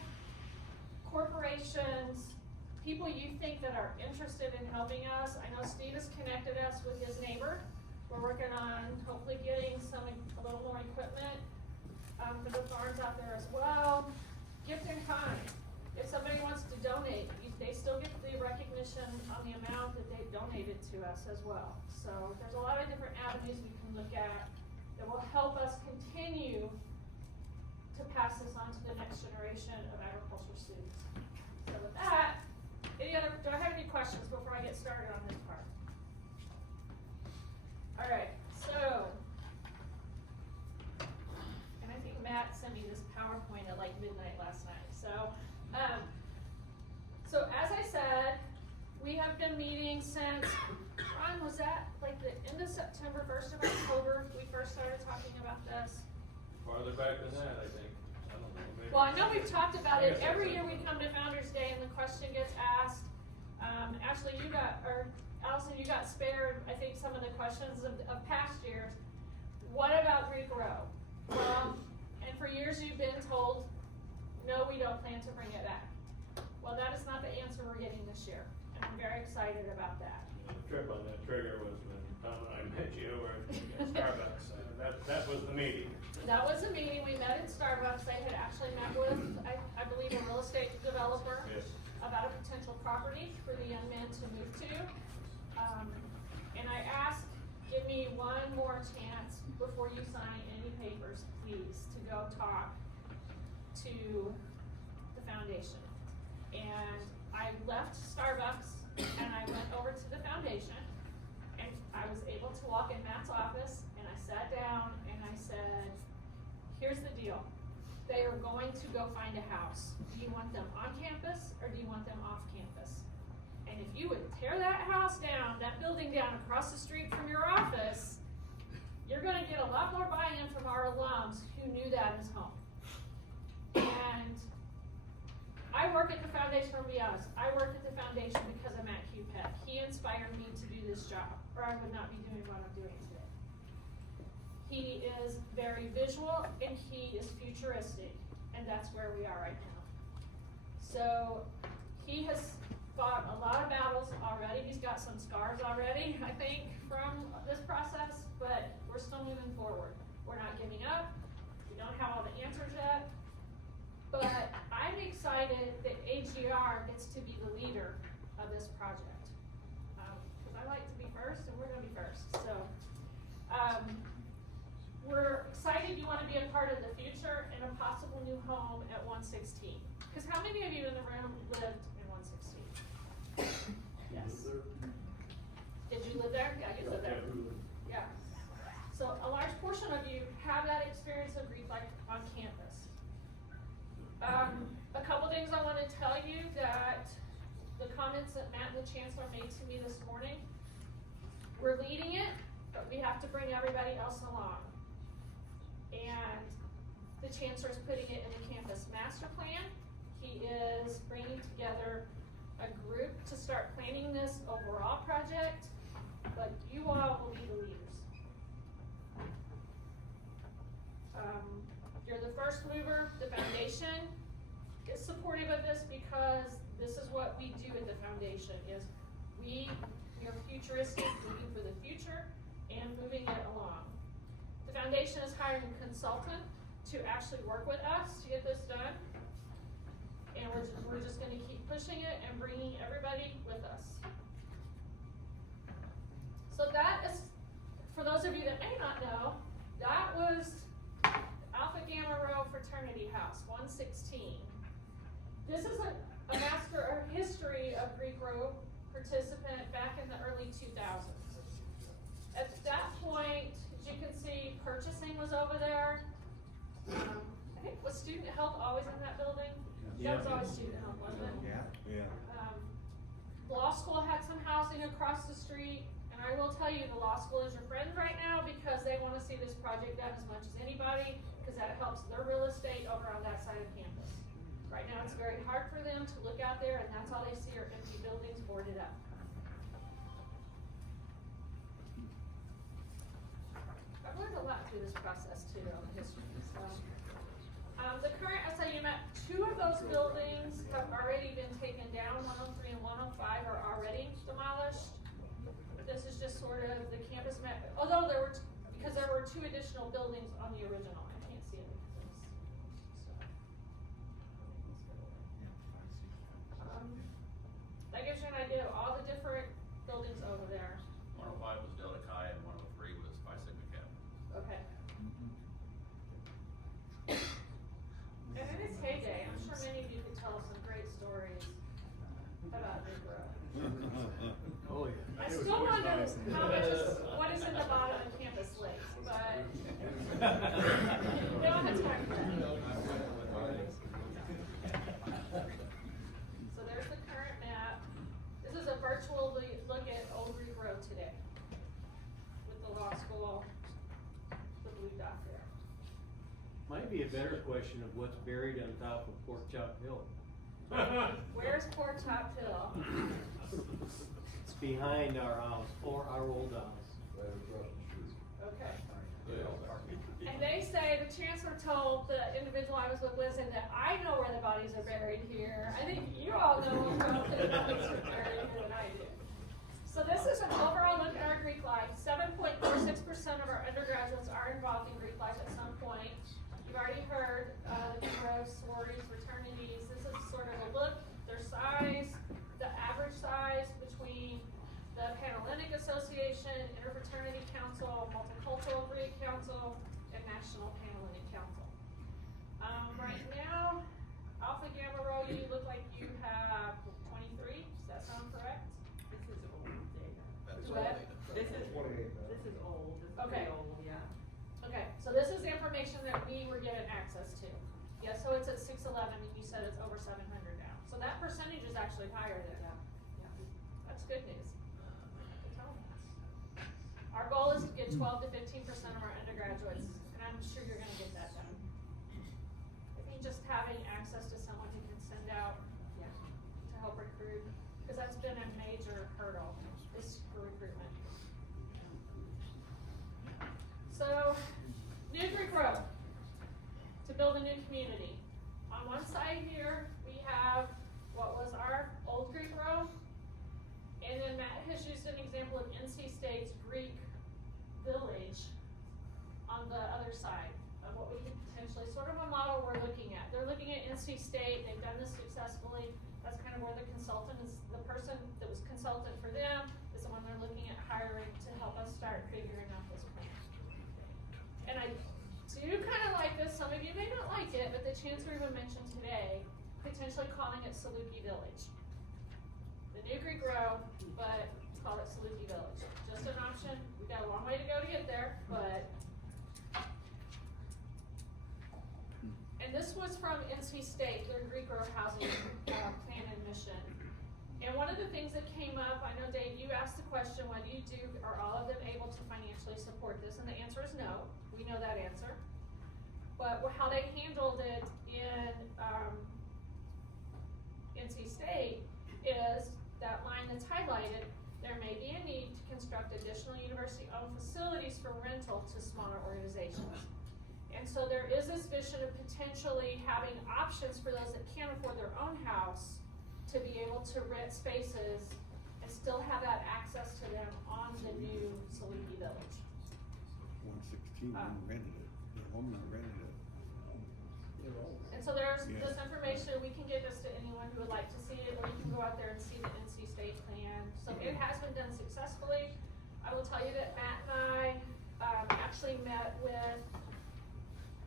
corporations, people you think that are interested in helping us, I know Steve has connected us with his neighbor. We're working on hopefully getting a little more equipment, for the farms out there as well. Gift in kind. If somebody wants to donate, they still get the recognition on the amount that they've donated to us as well. So there's a lot of different avenues we can look at that will help us continue to pass this on to the next generation of agriculture students. So with that, do I have any questions before I get started on this part? All right, so, and I think Matt sent me this PowerPoint at like midnight last night. So as I said, we have been meeting since, Ron, was that like the end of September, 1st of October, we first started talking about this? Farther back than that, I think. I don't know. Maybe. Well, I know we've talked about it. Every year we come to Founders Day and the question gets asked. Ashley, Allison, you got spared, I think, some of the questions of past years. What about Greek Row? Well, and for years you've been told, no, we don't plan to bring it back. Well, that is not the answer we're getting this year, and I'm very excited about that. The trip on that trigger was when Tom and I met you over at Starbucks. That was the meeting. That was a meeting. We met in Starbucks. They had actually met with, I believe, a real estate developer. Yes. About a potential property for the young men to move to. And I asked, give me one more chance before you sign any papers, please, to go talk to the foundation. And I left Starbucks and I went over to the foundation and I was able to walk in Matt's office and I sat down and I said, here's the deal. They are going to go find a house. Do you want them on campus or do you want them off campus? And if you would tear that house down, that building down across the street from your office, you're gonna get a lot more buy-in from our alums who knew that as home. And I work at the foundation, I'm gonna be honest, I work at the foundation because of Matt Hupett. He inspired me to do this job, or I would not be doing what I'm doing today. He is very visual and he is futuristic, and that's where we are right now. So he has fought a lot of battles already. He's got some scars already, I think, from this process, but we're still moving forward. We're not giving up. We don't have all the answers yet. But I'm excited that AGR gets to be the leader of this project. Because I like to be first, and we're going to be first. So we're excited you want to be a part of the future and a possible new home at 116. Because how many of you in the room lived in 116? Yes. Did you live there? Yeah, you lived there. Yeah. So a large portion of you have that experience of Greek life on campus. A couple things I want to tell you that the comments that Matt and the Chancellor made to me this morning. We're leading it, but we have to bring everybody else along. And the Chancellor is putting it in the campus master plan. He is bringing together a group to start planning this overall project, but you all will be the leaders. You're the first mover. The foundation is supportive of this because this is what we do at the foundation is we are futuristic, looking for the future and moving it along. The foundation is hiring a consultant to actually work with us to get this done. And we're just going to keep pushing it and bringing everybody with us. So that is, for those of you that may not know, that was Alpha Gamma Rho Fraternity House, 116. This is a master history of Greek Row participant back in the early 2000s. At that point, as you can see, purchasing was over there. I think, was student health always in that building? Yeah. That was always student health, wasn't it? Yeah. Law school had some housing across the street, and I will tell you, the law school is your friend right now because they want to see this project done as much as anybody, because that helps their real estate over on that side of campus. Right now, it's very hard for them to look out there, and that's all they see are empty buildings boarded up. I've learned a lot through this process too on the history, so. The current SIU map, 2 of those buildings have already been taken down, 103 and 105 are already demolished. This is just sort of the campus map, although because there were 2 additional buildings on the original, I can't see it because that gives you an idea of all the different buildings over there. 105 was Delta Chi and 103 was Phi Sigma Kappa. Okay. And in its heyday, I'm sure many of you could tell some great stories about Big Grove. Oh, yeah. I still wonder what is in the bottom of Campus Lakes, but we don't have time for that. So there's the current map. This is a virtual look at Old Greek Road today with the law school, the blue dot there. Might be a better question of what's buried on top of Pork Chop Hill. Where's Pork Chop Hill? It's behind our house, or our old house. Right across the street. Okay. And they say, the chancellor told the individual I was with, listen, that I know where the bodies are buried here. I think you all know where the bodies are buried here than I do. So this is an overall look at our Greek life. 7.46% of our undergraduates are involved in Greek life at some point. You've already heard the gross sororities, fraternities. This is sort of a look, their size, the average size between the Panhellenic Association, Interfraternity Council, Multicultural Greek Council, and National Panhellenic Council. Right now, Alpha Gamma Rho, you look like you have 23. Does that sound correct? This is old data. That's What? all data. This is old. This is old. This is Okay. pretty old, yeah. Okay, so this is the information that we were given access to. Yeah, so it's at 611, and you said it's over 700 now. So that percentage is actually higher than that. Yeah. That's good news. Good telling us. Our goal is to get 12 to 15% of our undergraduates, and I'm sure you're gonna get that done. I think just having access to someone who can send out, Yeah. to help recruit, because that's been a major hurdle, is for recruitment. So, New Greek Road, to build a new community. On one side here, we have what was our old Greek Road, and then Matt has used an example of NC State's Greek Village on the other side of what we could potentially, sort of a model we're looking at. They're looking at NC State, they've done this successfully. That's kind of where the consultant is, the person that was consultant for them is the one they're looking at hiring to help us start figuring out this plan. And I do kind of like this, some of you may not like it, but the chancellor even mentioned today, potentially calling it Saluki Village. The New Greek Row, but call it Saluki Village. Just an option, we've got a long way to go to get there, but. And this was from NC State, their Greek Row housing plan and mission. And one of the things that came up, I know Dave, you asked the question, what do you do, are all of them able to financially support this? And the answer is no, we know that answer. But how they handled it in NC State is that line that's highlighted, there may be a need to construct additional university-owned facilities for rental to smaller organizations. And so there is this vision of potentially having options for those that can't afford their own house to be able to rent spaces and still have that access to them on the new Saluki Village. 116, rented it. The woman rented it. And so there's Yeah. this information, we can get this to anyone who would like to see it, or you can go out there and see the NC State plan. So it has been done successfully. I will tell you that Matt and I actually met with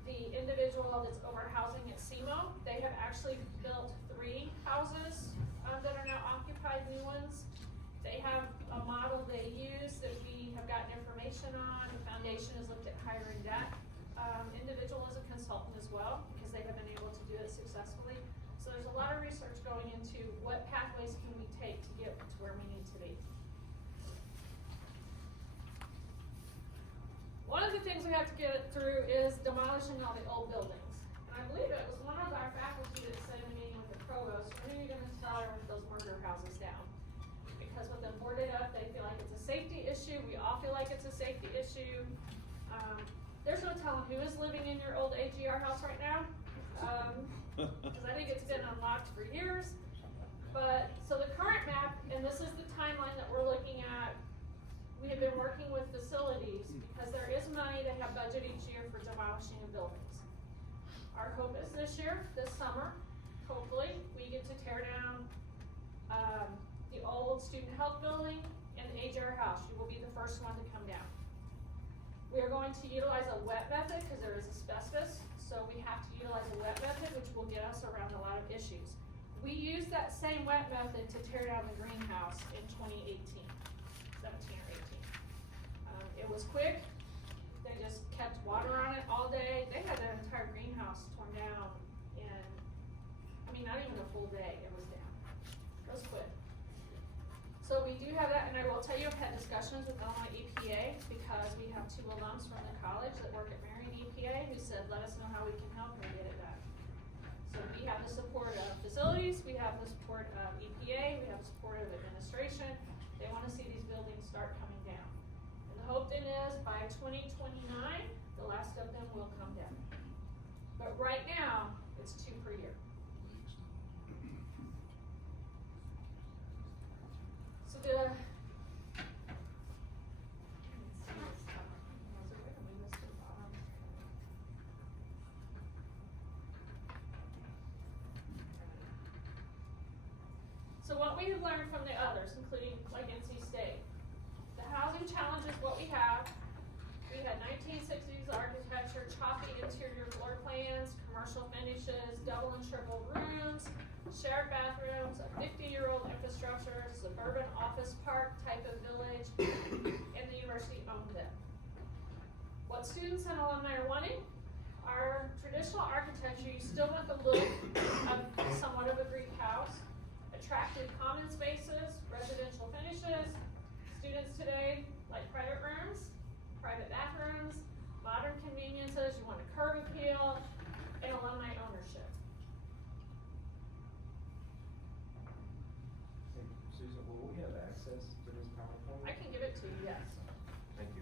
the individual that's over housing at SEMO. They have actually built 3 houses that are now occupied, new ones. They have a model they use that we have gotten information on. The foundation has looked at hiring that individual as a consultant as well, because they have been able to do it successfully. So there's a lot of research going into what pathways can we take to get to where we need to be. One of the things we have to get through is demolishing all the old buildings. And I believe it was one of our faculty that said in a meeting with the provost, when are you gonna tell those murder houses down? Because with them boarded up, they feel like it's a safety issue. We all feel like it's a safety issue. There's no telling who is living in your old AGR house right now. Cause I think it's been unlocked for years. But, so the current map, and this is the timeline that we're looking at, we have been working with facilities because there is money they have budget each year for demolishing of buildings. Our hope is this year, this summer, hopefully, we get to tear down, the old student health building and the AGR house. You will be the first one to come down. We are going to utilize a wet method because there is asbestos, so we have to utilize a wet method, which will get us around a lot of issues. We used that same wet method to tear down the greenhouse in 2018, 17 or 18. It was quick. They just kept water on it all day. They had their entire greenhouse torn down in, I mean, not even a full day, it was down. It was quick. So we do have that, and I will tell you, I've had discussions with Illinois EPA because we have 2 alums from the college that work at Marion EPA who said, let us know how we can help and get it back. So we have the support of facilities, we have the support of EPA, we have the support of administration. They wanna see these buildings start coming down. And the hope then is by 2029, the last of them will come down. But right now, it's 2 per year. So the, so what we have learned from the others, including like NC State, the housing challenge is what we have. We had 1960s architecture, choppy interior floor plans, commercial finishes, double and triple rooms, shared bathrooms, a 50-year-old infrastructure, suburban office park type of village, and the university owned them. What students and alumni are wanting are traditional architecture. You still want the look of somewhat of a Greek house, attractive common spaces, residential finishes. Students today like private rooms, private bathrooms, modern conveniences. You want a curb appeal, and alumni ownership. Susan, will we have access to this PowerPoint? I can give it to you, yes. Thank you.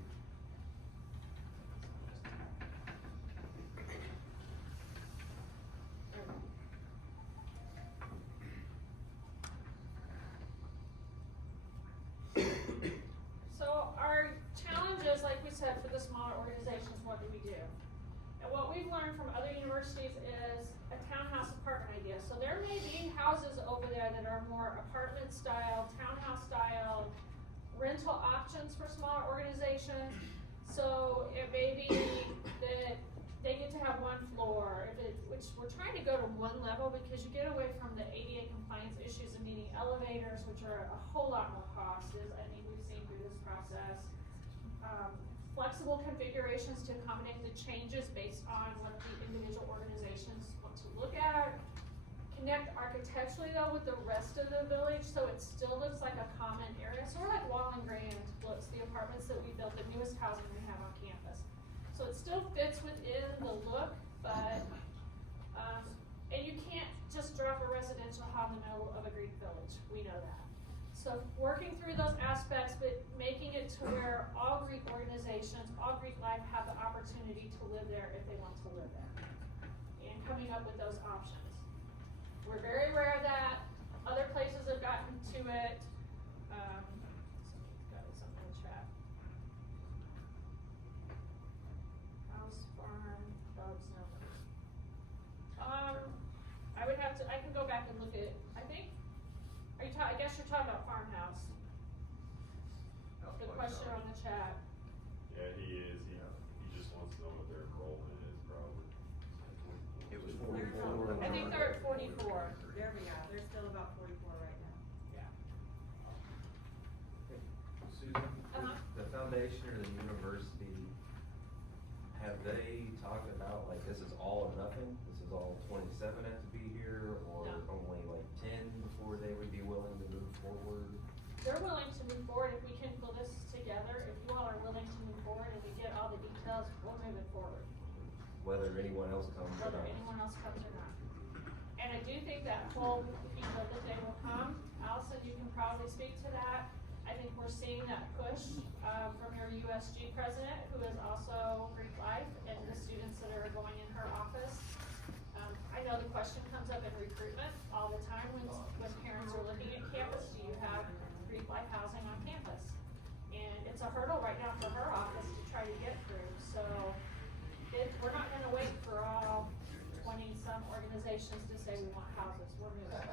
So our challenges, like we said, for the smaller organizations, what do we do? And what we've learned from other universities is a townhouse apartment idea. So there may be houses over there that are more apartment style, townhouse style, rental options for smaller organizations. So it may be that they get to have 1 floor, which we're trying to go to 1 level because you get away from the ADA compliance issues of needing elevators, which are a whole lot more cost, as I think we've seen through this process. Flexible configurations to accommodate the changes based on what the individual organizations want to look at. Connect architecturally though with the rest of the village so it still looks like a common area. Sort of like Wallen Grand looks, the apartments that we built, the newest housing we have on campus. So it still fits within the look, but, and you can't just drop a residential home in the middle of a Greek village, we know that. So working through those aspects, but making it to where all Greek organizations, all Greek life have the opportunity to live there if they want to live there. And coming up with those options. We're very aware of that. Other places have gotten to it. Got something in the chat. House, farm, dogs, no. I can go back and look at, I think, I guess you're talking about farmhouse. The question on the chat. Yeah, he is, he just wants to know what their enrollment is probably. It was 44. I think they're at 44. There we are, they're still about 44 right now. Yeah. Susan, Uh-huh. the foundation or the university, have they talked about like this is all or nothing? This is all 27 have to be here, or No. only like 10 before they would be willing to move forward? They're willing to move forward if we can pull this together. If you all are willing to move forward and we get all the details, we'll move it forward. Whether anyone else comes or Whether not? anyone else comes or not. And I do think that whole, that they will come. Allison, you can probably speak to that. I think we're seeing that push, from your USG president, who is also Greek life, and the students that are going in her office. I know the question comes up in recruitment all the time when parents are looking at campus, do you have Greek life housing on campus? And it's a hurdle right now for her office to try to get through, so we're not gonna wait for all 20-some organizations to say we want houses, we're moving.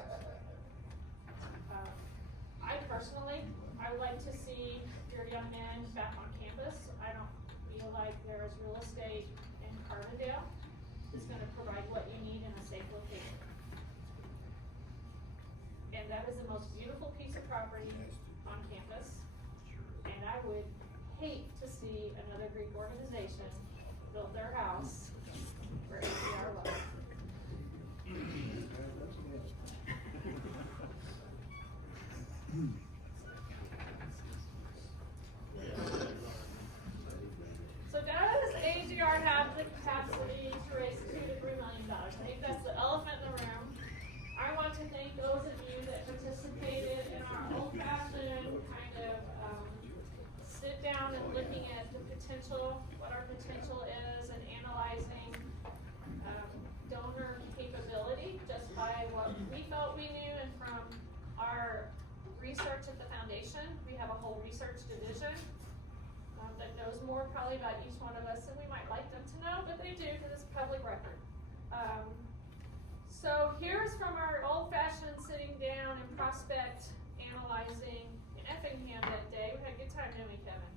I personally, I would like to see your young men back on campus. I don't feel like there is real estate in Carbondale that's gonna provide what you need in a safe location. And that is the most beautiful piece of property on campus. And I would hate to see another Greek organization build their house where AGR was. So does AGR have the capacity to raise $2 to $3 million? I think that's the elephant in the room. I want to thank those of you that participated in our old-fashioned kind of sit down and looking at the potential, what our potential is, and analyzing donor capability just by what we felt we knew, and from our research at the foundation. We have a whole research division that knows more probably about each one of us than we might like them to know, but they do because it's public record. So here's from our old-fashioned sitting down and prospect analyzing in Effingham that day. We had a good time, didn't we, Kevin?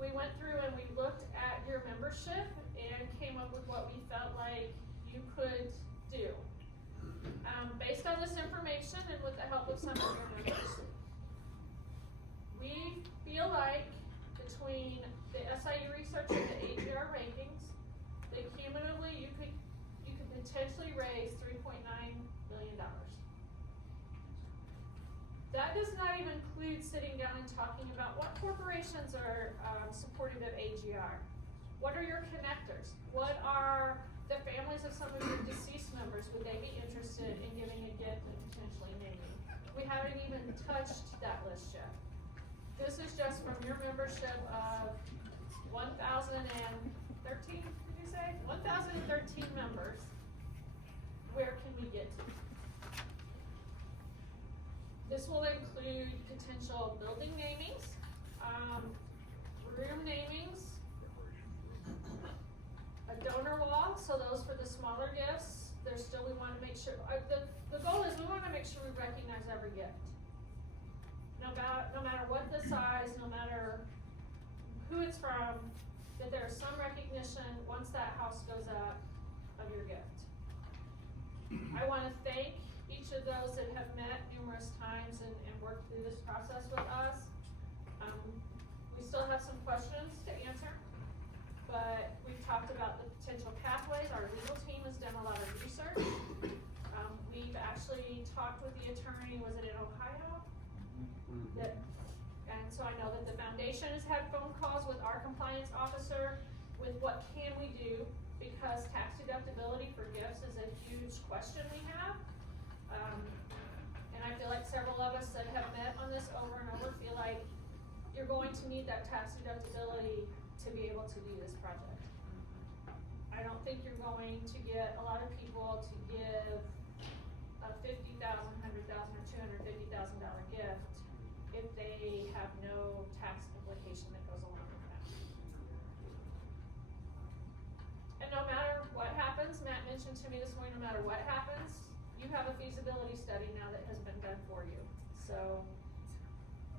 We went through and we looked at your membership and came up with what we felt like you could do. Based on this information and with the help of some of your members, we feel like between the SIU research and the AGR rankings, that cumulatively you could potentially raise $3.9 million. That does not even include sitting down and talking about what corporations are supportive of AGR. What are your connectors? What are the families of some of your deceased members? Would they be interested in giving a gift and potentially naming? We haven't even touched that list yet. This is just from your membership of 1,013, did you say? 1,013 members. Where can we get to? This will include potential building namings, room namings, a donor wall, so those for the smaller gifts. There's still, we want to make sure, the goal is we want to make sure we recognize every gift. No matter what the size, no matter who it's from, that there's some recognition once that house goes up of your gift. I want to thank each of those that have met numerous times and worked through this process with us. We still have some questions to answer, but we've talked about the potential pathways. Our legal team has done a lot of research. We've actually talked with the attorney, was it in Ohio? And so I know that the foundation has had phone calls with our compliance officer with what can we do, because tax deductibility for gifts is a huge question we have. And I feel like several of us that have met on this over and over feel like you're going to need that tax deductibility to be able to do this project. I don't think you're going to get a lot of people to give a $50,000, $100,000, or $250,000 gift if they have no tax implication that goes along with that. And no matter what happens, Matt mentioned to me this morning, no matter what happens, you have a feasibility study now that has been done for you. So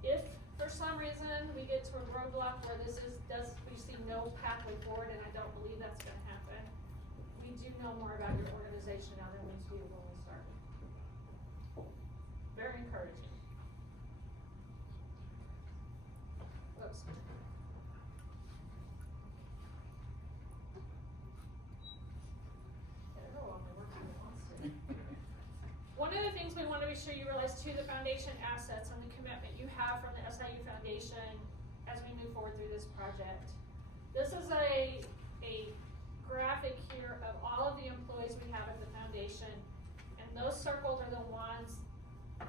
if for some reason we get to a roadblock where we see no pathway forward, and I don't believe that's gonna happen, we do know more about your organization now than we did when we started. Very encouraging. Whoops. One of the things we want to be sure you realize too, the foundation assets and the commitment you have from the SIU Foundation as we move forward through this project. This is a graphic here of all of the employees we have at the foundation, and those circled are the ones,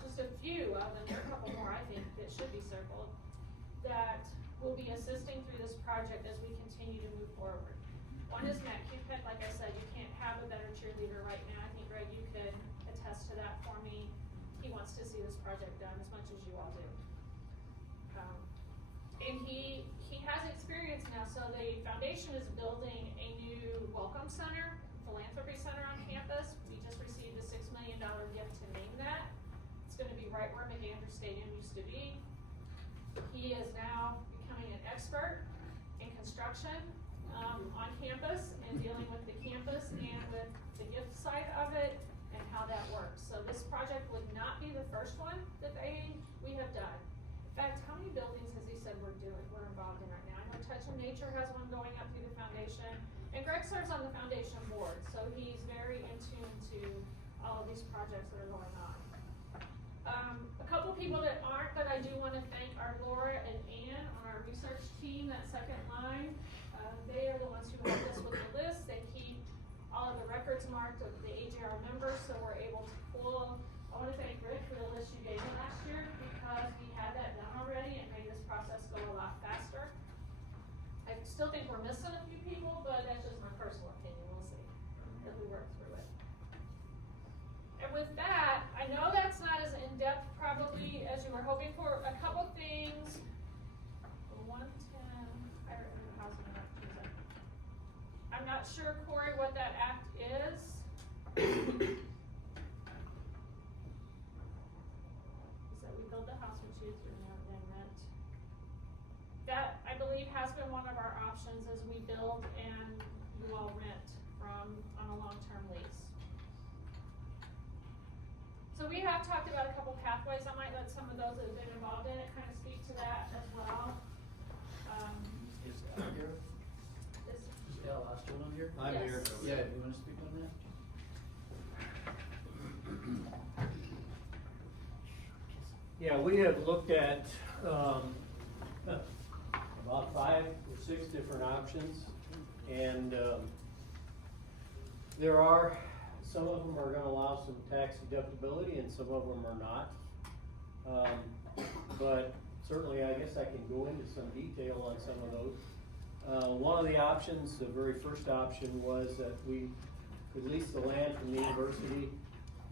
just just a few of them, there are a couple more I think that should be circled, that will be assisting through this project as we continue to move forward. One is Matt Cupid. Like I said, you can't have a better cheerleader right now. I think, Greg, you could attest to that for me. He wants to see this project done as much as you all do. And he has experience now, so the foundation is building a new welcome center, philanthropy center on campus. We just received a $6 million gift to name that. It's gonna be right where McAndrew Stadium used to be. He is now becoming an expert in construction on campus and dealing with the campus and with the gift side of it and how that works. So this project would not be the first one that we have done. In fact, how many buildings has he said we're involved in right now? I know Touch of Nature has one going up through the foundation, and Greg serves on the foundation board, so he's very in tune to all of these projects that are going on. A couple people that aren't, that I do want to thank are Laura and Ann on our research team, that second line. They are the ones who helped us with the list. They keep all of the records marked of the AGR members, so we're able to pull. I want to thank Rick for the list you gave me last year, because we had that done already and made this process go a lot faster. I still think we're missing a few people, but that's just my personal opinion. We'll see as we work through it. And with that, I know that's not as in-depth probably as you were hoping for. A couple things. 110, I remember the housing and Massachusetts. I'm not sure, Corey, what that act is. We build the house, we choose to then rent. That, I believe, has been one of our options as we build and you all rent on a long-term lease. So we have talked about a couple pathways. I might let some of those that have been involved in it kind of speak to that as well. Is Al here? Is Al last one on here? I'm here. Yeah, you wanna speak on that? Yeah, we have looked at, about 5 or 6 different options, and, there are, some of them are gonna allow some tax deductibility and some of them are not. But certainly, I guess I can go into some detail on some of those. One of the options, the very first option, was that we could lease the land from the university,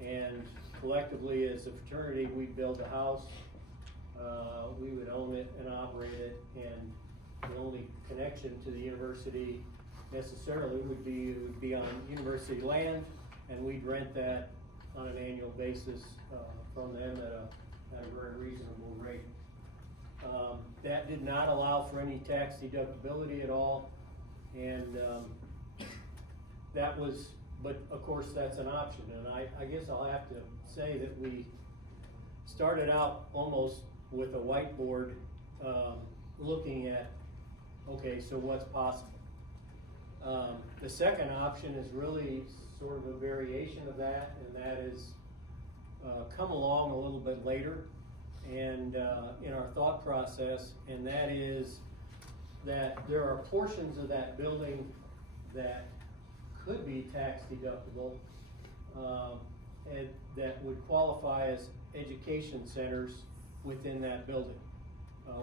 and collectively as a fraternity, we'd build a house. We would own it and operate it, and the only connection to the university necessarily would be on university land, and we'd rent that on an annual basis from them at a very reasonable rate. That did not allow for any tax deductibility at all, and that was, but of course that's an option, and I guess I'll have to say that we started out almost with a whiteboard looking at, okay, so what's possible. The second option is really sort of a variation of that, and that is come along a little bit later and in our thought process, and that is that there are portions of that building that could be tax deductible and that would qualify as education centers within that building.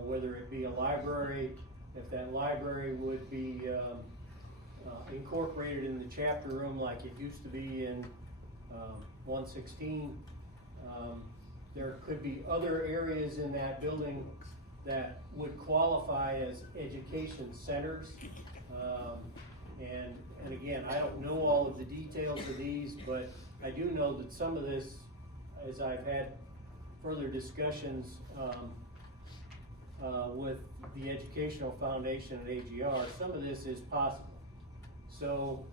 Whether it be a library, if that library would be incorporated in the chapter room like it used to be in 116. There could be other areas in that building that would qualify as education centers. And again, I don't know all of the details of these, but I do know that some of this, as I've had further discussions with the Educational Foundation at AGR, some of this is possible. So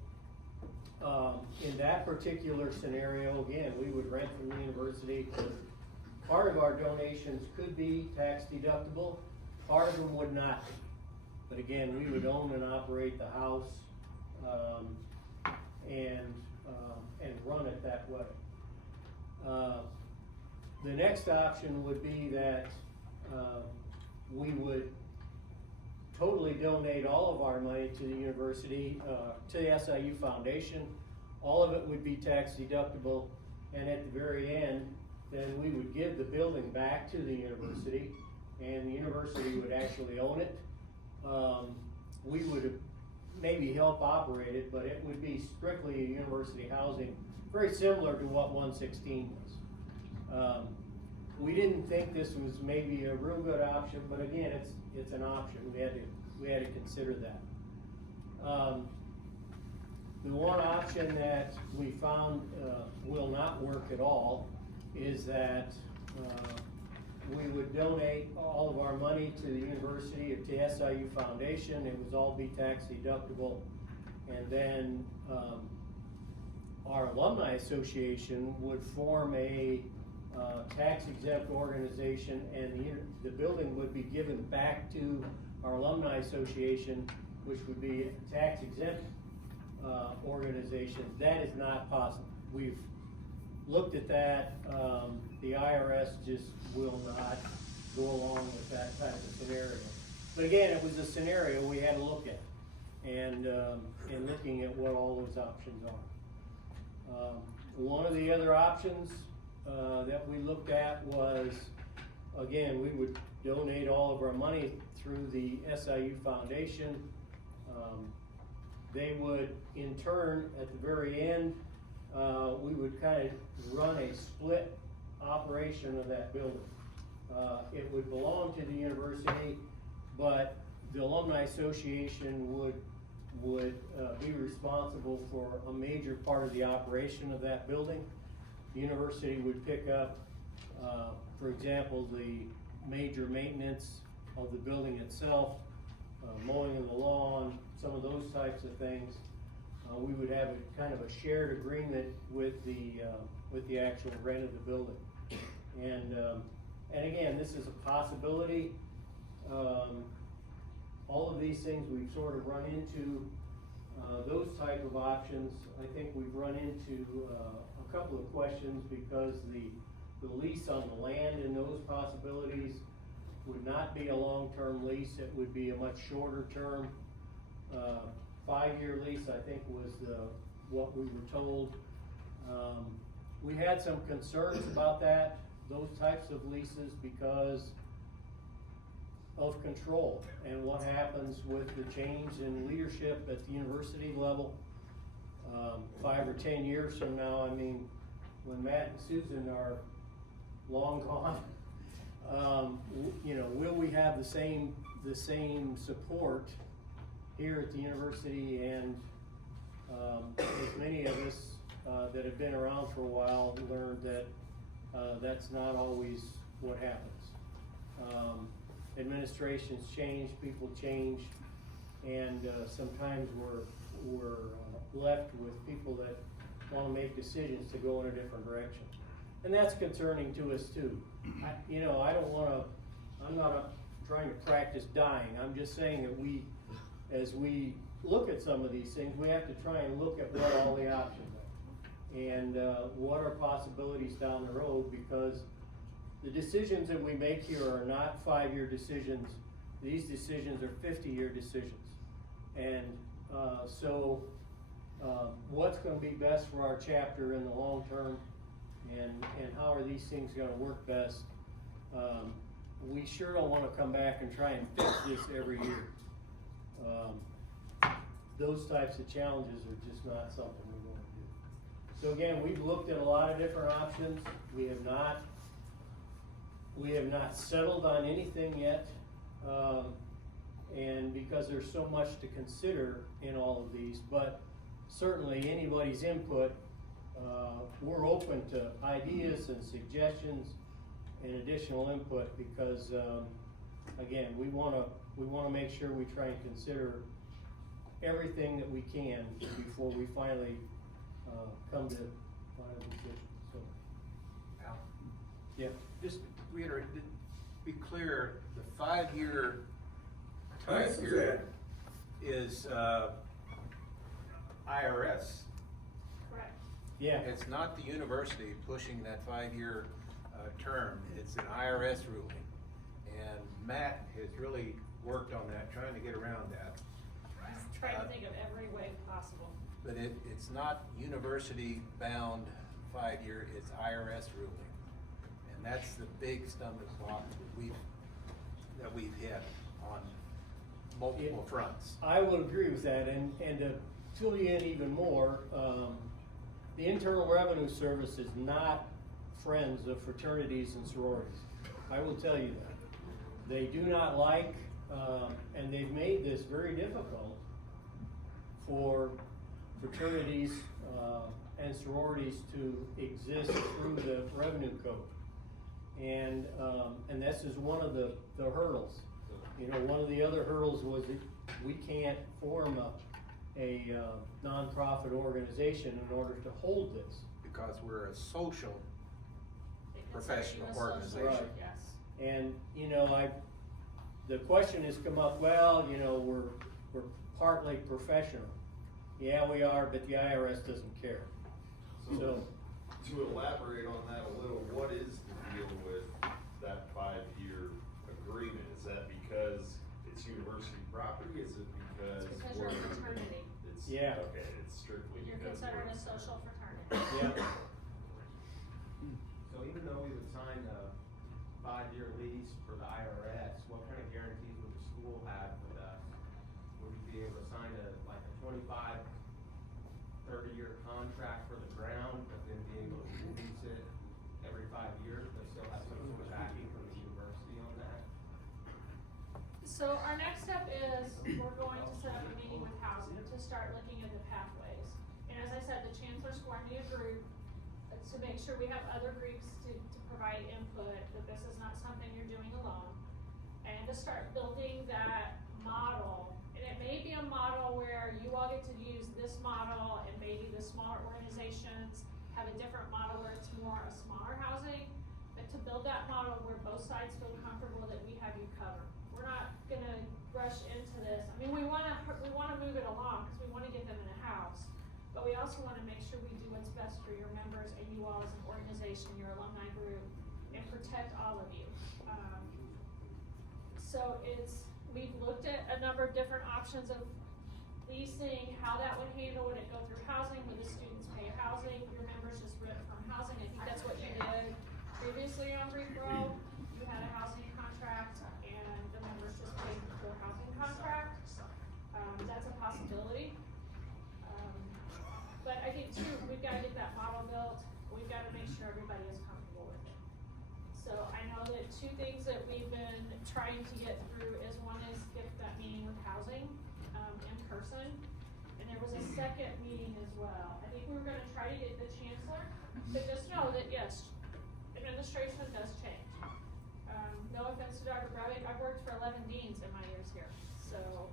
in that particular scenario, again, we would rent from the university. Part of our donations could be tax deductible, part of them would not be. But again, we would own and operate the house and run it that way. The next option would be that we would totally donate all of our money to the university, to the SIU Foundation. All of it would be tax deductible, and at the very end, then we would give the building back to the university, and the university would actually own it. We would maybe help operate it, but it would be strictly a university housing, very similar to what 116 was. We didn't think this was maybe a real good option, but again, it's an option. We had to consider that. The one option that we found will not work at all is that we would donate all of our money to the university, to SIU Foundation. It would all be tax deductible. And then our alumni association would form a tax exempt organization, and the building would be given back to our alumni association, which would be a tax exempt organization. That is not possible. We've looked at that. The IRS just will not go along with that type of scenario. But again, it was a scenario we had to look at, and in looking at what all those options are. One of the other options that we looked at was, again, we would donate all of our money through the SIU Foundation. They would, in turn, at the very end, we would kind of run a split operation of that building. It would belong to the university, but the Alumni Association would be responsible for a major part of the operation of that building. The university would pick up, for example, the major maintenance of the building itself, mowing of the lawn, some of those types of things. We would have a kind of a shared agreement with the actual rent of the building. And again, this is a possibility. All of these things we've sort of run into, those type of options. I think we've run into a couple of questions because the lease on the land and those possibilities would not be a long-term lease. It would be a much shorter term. 5-year lease, I think, was what we were told. We had some concerns about that, those types of leases, because of control and what happens with the change in leadership at the university level. 5 or 10 years from now, I mean, when Matt and Susan are long gone, you know, will we have the same support here at the university? And as many of us that have been around for a while learned that that's not always what happens. Administrations change, people change, and sometimes we're left with people that want to make decisions to go in a different direction. And that's concerning to us too. I'm not trying to practice dying. I'm just saying that as we look at some of these things, we have to try and look at what all the options are and what are possibilities down the road, because the decisions that we make here are not 5-year decisions. These decisions are 50-year decisions. And so what's going to be best for our chapter in the long term, and how are these things going to work best? We sure don't want to come back and try and fix this every year. Those types of challenges are just not something we want to do. So again, we've looked at a lot of different options. We have not settled on anything yet, and because there's so much to consider in all of these, but certainly anybody's input, we're open to ideas and suggestions and additional input, because again, we want to make sure we try and consider everything that we can before we finally come to final decisions. So, Al? yeah. Just reiterate, to be clear, the 5-year time period is IRS. Correct. Yeah. It's not the university pushing that 5-year term. It's an IRS ruling. And Matt has really worked on that, trying to get around that. Just trying to think of every way possible. But it's not university bound 5-year, it's IRS ruling. that's the big stomach block that we've hit on multiple fronts. I will agree with that, and to fill you in even more, the Internal Revenue Service is not friends of fraternities and sororities. I will tell you that. They do not like, and they've made this very difficult for fraternities and sororities to exist through the revenue code. And this is one of the hurdles. You know, one of the other hurdles was that we can't form a nonprofit organization in order to hold this. Because we're a social professional Social, organization. Right. Yes. And, you know, the question has come up, well, you know, we're partly professional. Yeah, we are, but the IRS doesn't care. So To elaborate on that a little, what is the deal with that 5-year agreement? Is that because it's university property? Is it because? It's because you're a fraternity. It's, Yeah. okay, it's strictly You're because. considered we're- a social fraternity. yeah. So even though we would sign a 5-year lease for the IRS, what kind of guarantees would the school have with us? Would we be able to sign a 25, 30-year contract for the ground, but then be able to lease it every 5 years, but still have some sort of backing from the university on that? So our next step is, we're going to set up a meeting with housing to start looking at the pathways. And as I said, the chancellor's forming a group to make sure we have other groups to provide input, that this is not something you're doing alone. And to start building that model. And it may be a model where you all get to use this model, and maybe the smaller organizations have a different model where it's more a smaller housing. But to build that model where both sides feel comfortable that we have you covered. We're not gonna rush into this. I mean, we wanna move it along, because we wanna get them in a house. But we also wanna make sure we do what's best for your members and you all as an organization, your alumni group, and protect all of you. So we've looked at a number of different options of leasing, how that would handle, would it go through housing, would the students pay housing, your members just rent from housing, I think that's what you did previously on Greek Row. You had a housing contract and the members just paid for their housing contract. That's a possibility. But I think too, we've gotta get that model built, we've gotta make sure everybody is comfortable with it. So I know that 2 things that we've been trying to get through is, one is get that meeting with housing, in person. And there was a second meeting as well. I think we were gonna try to get the chancellor, but just know that yes, administration does change. No offense to Dr. Brevick, I've worked for 11 deans in my years here, so.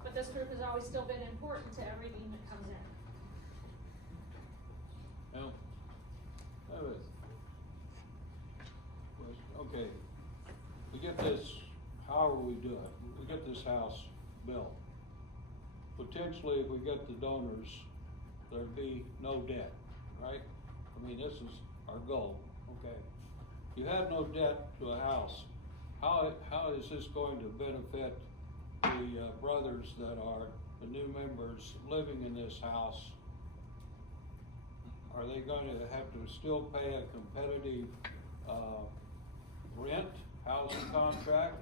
But this group has always still been important to every dean that comes in. Now, okay, we get this, however we do it, we get this house built. Potentially, if we get the donors, there'd be no debt, right? I mean, this is our goal, okay? You have no debt to a house. How is this going to benefit the brothers that are the new members living in this house? Are they going to have to still pay a competitive rent, housing contract?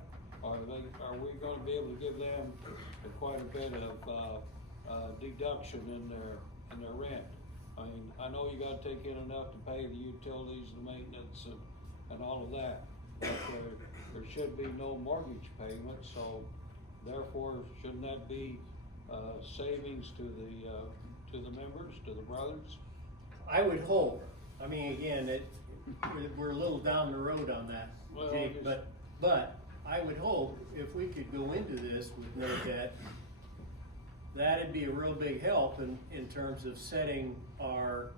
Are we going to be able to give them quite a bit of deduction in their rent? I mean, I know you gotta take in enough to pay the utilities, the maintenance, and all of that, but there should be no mortgage payment, so therefore, shouldn't that be savings to the members, to the brothers? I would hope. I mean, again, we're a little down the road on that, Well, Jake, but I would hope if we could go into this with no debt, that'd be a real big help in terms of setting our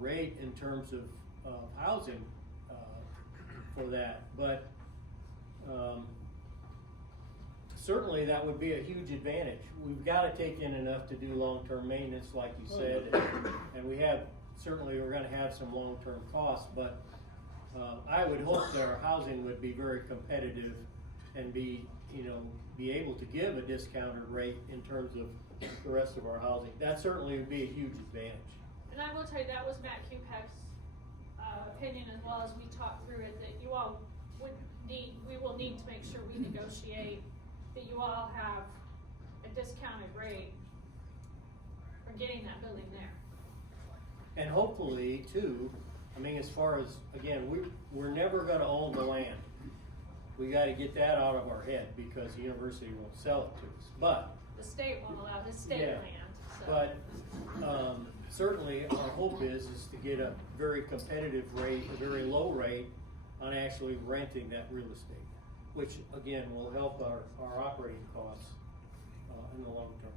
rate in terms of housing for that. But certainly that would be a huge advantage. We've gotta take in enough to do long-term maintenance, like you said, and certainly we're gonna have some long-term costs, but I would hope that our housing would be very competitive and be able to give a discounted rate in terms of the rest of our housing. That certainly would be a huge advantage. And I will tell you, that was Matt Kupek's opinion as well as we talk through it, that you all we will need to make sure we negotiate that you all have a discounted rate for getting that building there. And hopefully too, I mean, as far as, again, we're never gonna own the land. We gotta get that out of our head because the university won't sell it to us, but. The state won't allow the state Yeah, land, so. But, certainly our hope is to get a very competitive rate, a very low rate on actually renting that real estate, which again will help our operating costs, in the long term.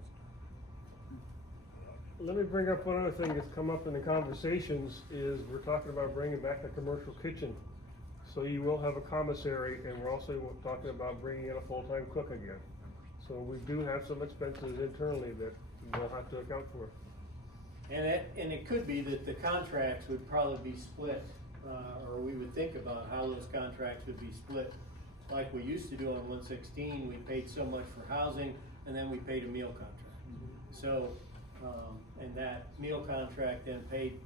Let me bring up one other thing that's come up in the conversations is we're talking about bringing back the commercial kitchen. So you will have a commissary, and we're also talking about bringing in a full-time cook again. So we do have some expenses internally that we'll have to account for. And it could be that the contracts would probably be split, or we would think about how those contracts would be split. Like we used to do on 116, we paid so much for housing, and then we paid a meal contract. So, and that meal contract then paid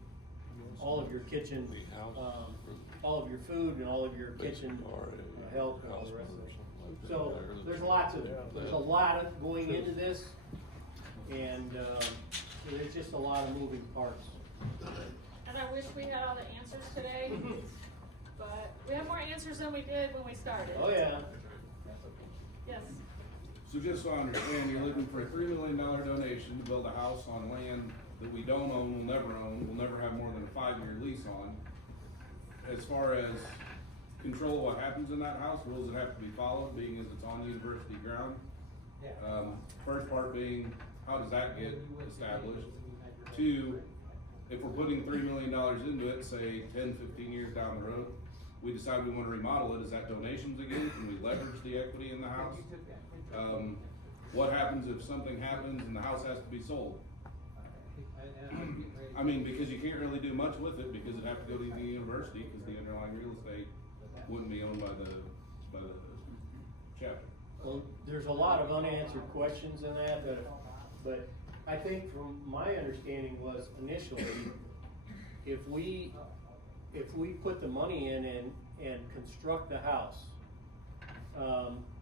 all of your kitchen, all of your food and all of your kitchen help and all the rest of it. So there's a lot of going into this, and there's just a lot of moving parts. And I wish we had all the answers today, but we have more answers than we did when we started. Oh yeah. Yes. So just so I understand, you're looking for a $3 million donation to build a house on land that we don't own, we'll never have more than a 5-year lease on. As far as control what happens in that house, rules that have to be followed, being as it's on university ground. First part being, how does that get established? 2, if we're putting $3 million into it, say 10, 15 years down the road, we decide we want to remodel it, is that donations again? Can we leverage the equity in the house? What happens if something happens and the house has to be sold? I mean, because you can't really do much with it because it'd have to go to the university because the underlying real estate wouldn't be owned by the chapter. Well, there's a lot of unanswered questions in that, but I think from my understanding was initially, if we put the money in and construct the house,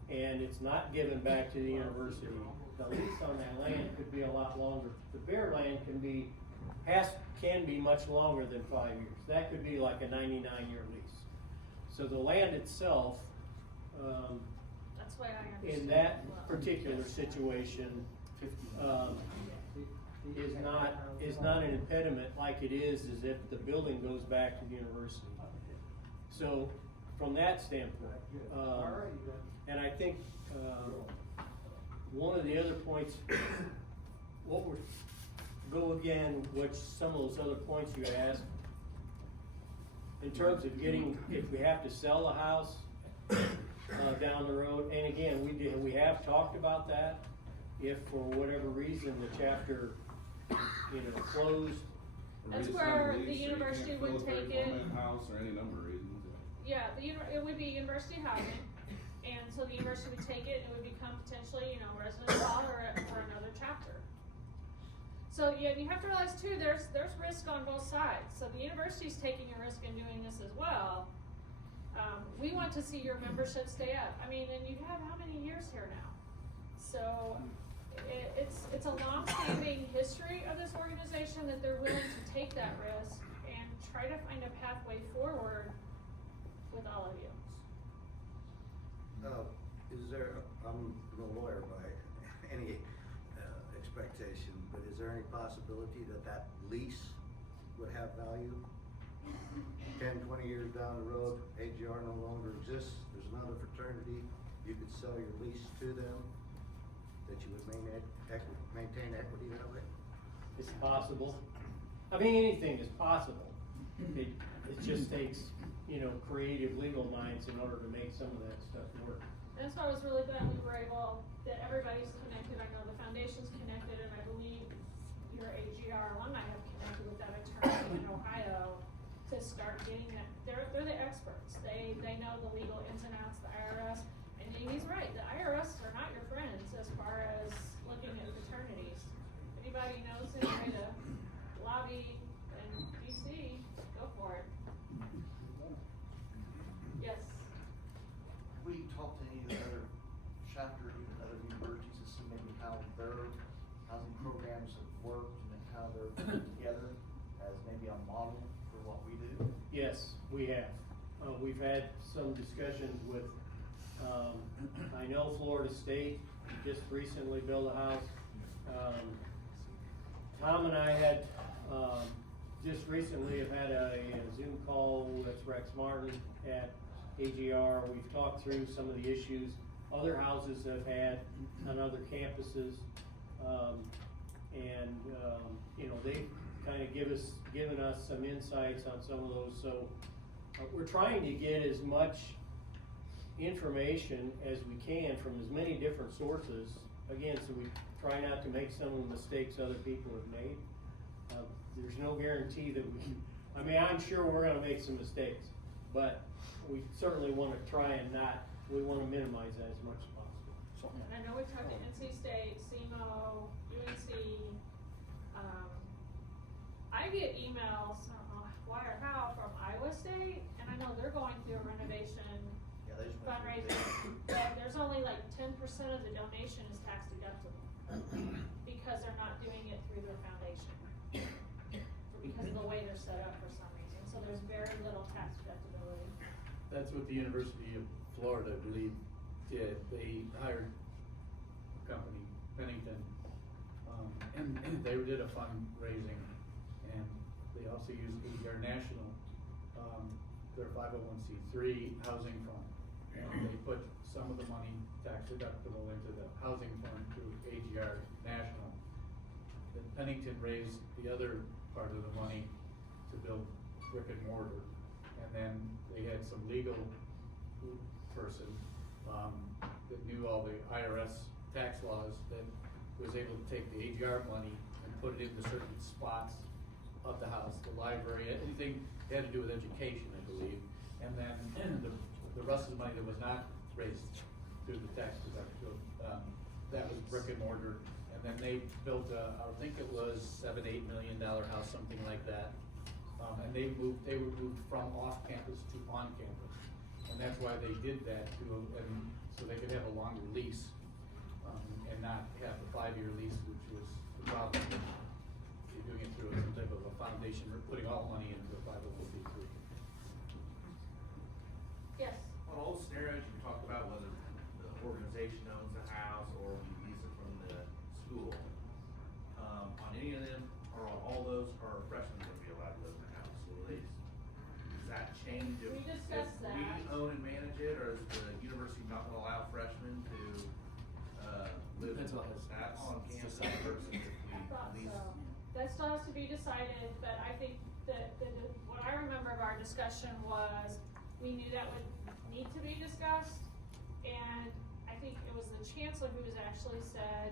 and it's not given back to the university, the lease on that land could be a lot longer. The bare land can be much longer than 5 years. That could be like a 99-year lease. So the land itself, that's why I understand in that particular situation, is not an impediment like it is if the building goes back to the university. So from that standpoint, and I think one of the other points, which some of those other points you asked, in terms of if we have to sell a house down the road, and again, we have talked about that. If for whatever reason the chapter, closed. That's where the university would take it. House or any number of reasons. Yeah, it would be university housing, and so the university would take it and it would become potentially, resident hall or another chapter. So yeah, you have to realize too, there's risk on both sides. So the university's taking a risk in doing this as well. We want to see your membership stay up. I mean, and you have how many years here now? So it's a long-standing history of this organization that they're willing to take that risk and try to find a pathway forward with all of you. Is there, I'm no lawyer by any expectation, but is there any possibility that lease would have value? 10, 20 years down the road, AGR no longer exists, there's another fraternity, you could sell your lease to them, that you would maintain equity that way? It's possible. I mean, anything is possible. It just takes, creative legal minds in order to make some of that stuff work. That's why I was really glad we were able, that everybody's connected. I know the foundation's connected, and I believe your AGR alumni have connected with that attorney in Ohio to start getting that. They're the experts. They know the legal ins and outs, the IRS. And he's right, the IRS are not your friends as far as looking at fraternities. If anybody knows any way to lobby in DC, go for it. maybe how their housing programs have worked and then how they're put together as maybe a model for what we do? Yes, we have. We've had some discussions with, I know Florida State just recently built a house. Tom and I had, just recently have had a Zoom call with Rex Martin at AGR. We've talked through some of the issues other houses have had on other campuses. You know, they've kind of given us some insights on some of those. So we're trying to get as much information as we can from as many different sources. Again, so we try not to make some of the mistakes other people have made. There's no guarantee that I mean, I'm sure we're gonna make some mistakes, but we certainly wanna try and we wanna minimize that as much as possible. And I know we've talked to NC State, SEMO, UNC. I get emails, I don't know why or how, from Iowa State, and I know they're going through a renovation fundraising, but there's only like 10% of the donation is tax deductible because they're not doing it through their foundation because of the way they're set up for some reason. So there's very little tax deductibility. That's what the University of Florida, I believe, did. They hired a company, Pennington, and they did a fundraising, and they also used AGR National, their 501c3 housing fund. And they put some of the money tax deductible into the housing fund through AGR National. Then Pennington raised the other part of the money to build brick and mortar. And then they had some legal person that knew all the IRS tax laws that was able to take the AGR money and put it into certain spots of the house, the library, anything that had to do with education, I believe. And then the rest of the money that was not raised through the tax deduction, that was brick and mortar. And then they built I think it was $7-8 million house, something like that. And they were moved from off campus to on campus. And that's why they did that so they could have a longer lease, and not have the 5-year lease, which was the problem. You're doing it through some type of a foundation, or putting all money into a 501c3. Yes. On all the scenarios you talked about, whether the organization owns the house or we lease it from the school, on any of them, or on all those, are freshmen gonna be allowed to live in the house? Does that change if We discussed that. we own and manage it, or is the university not gonna allow freshmen to, live in that on campus versus if I thought we lease? so. That still has to be decided, but I think that what I remember of our discussion was we knew that would need to be discussed, and I think it was the chancellor who was actually said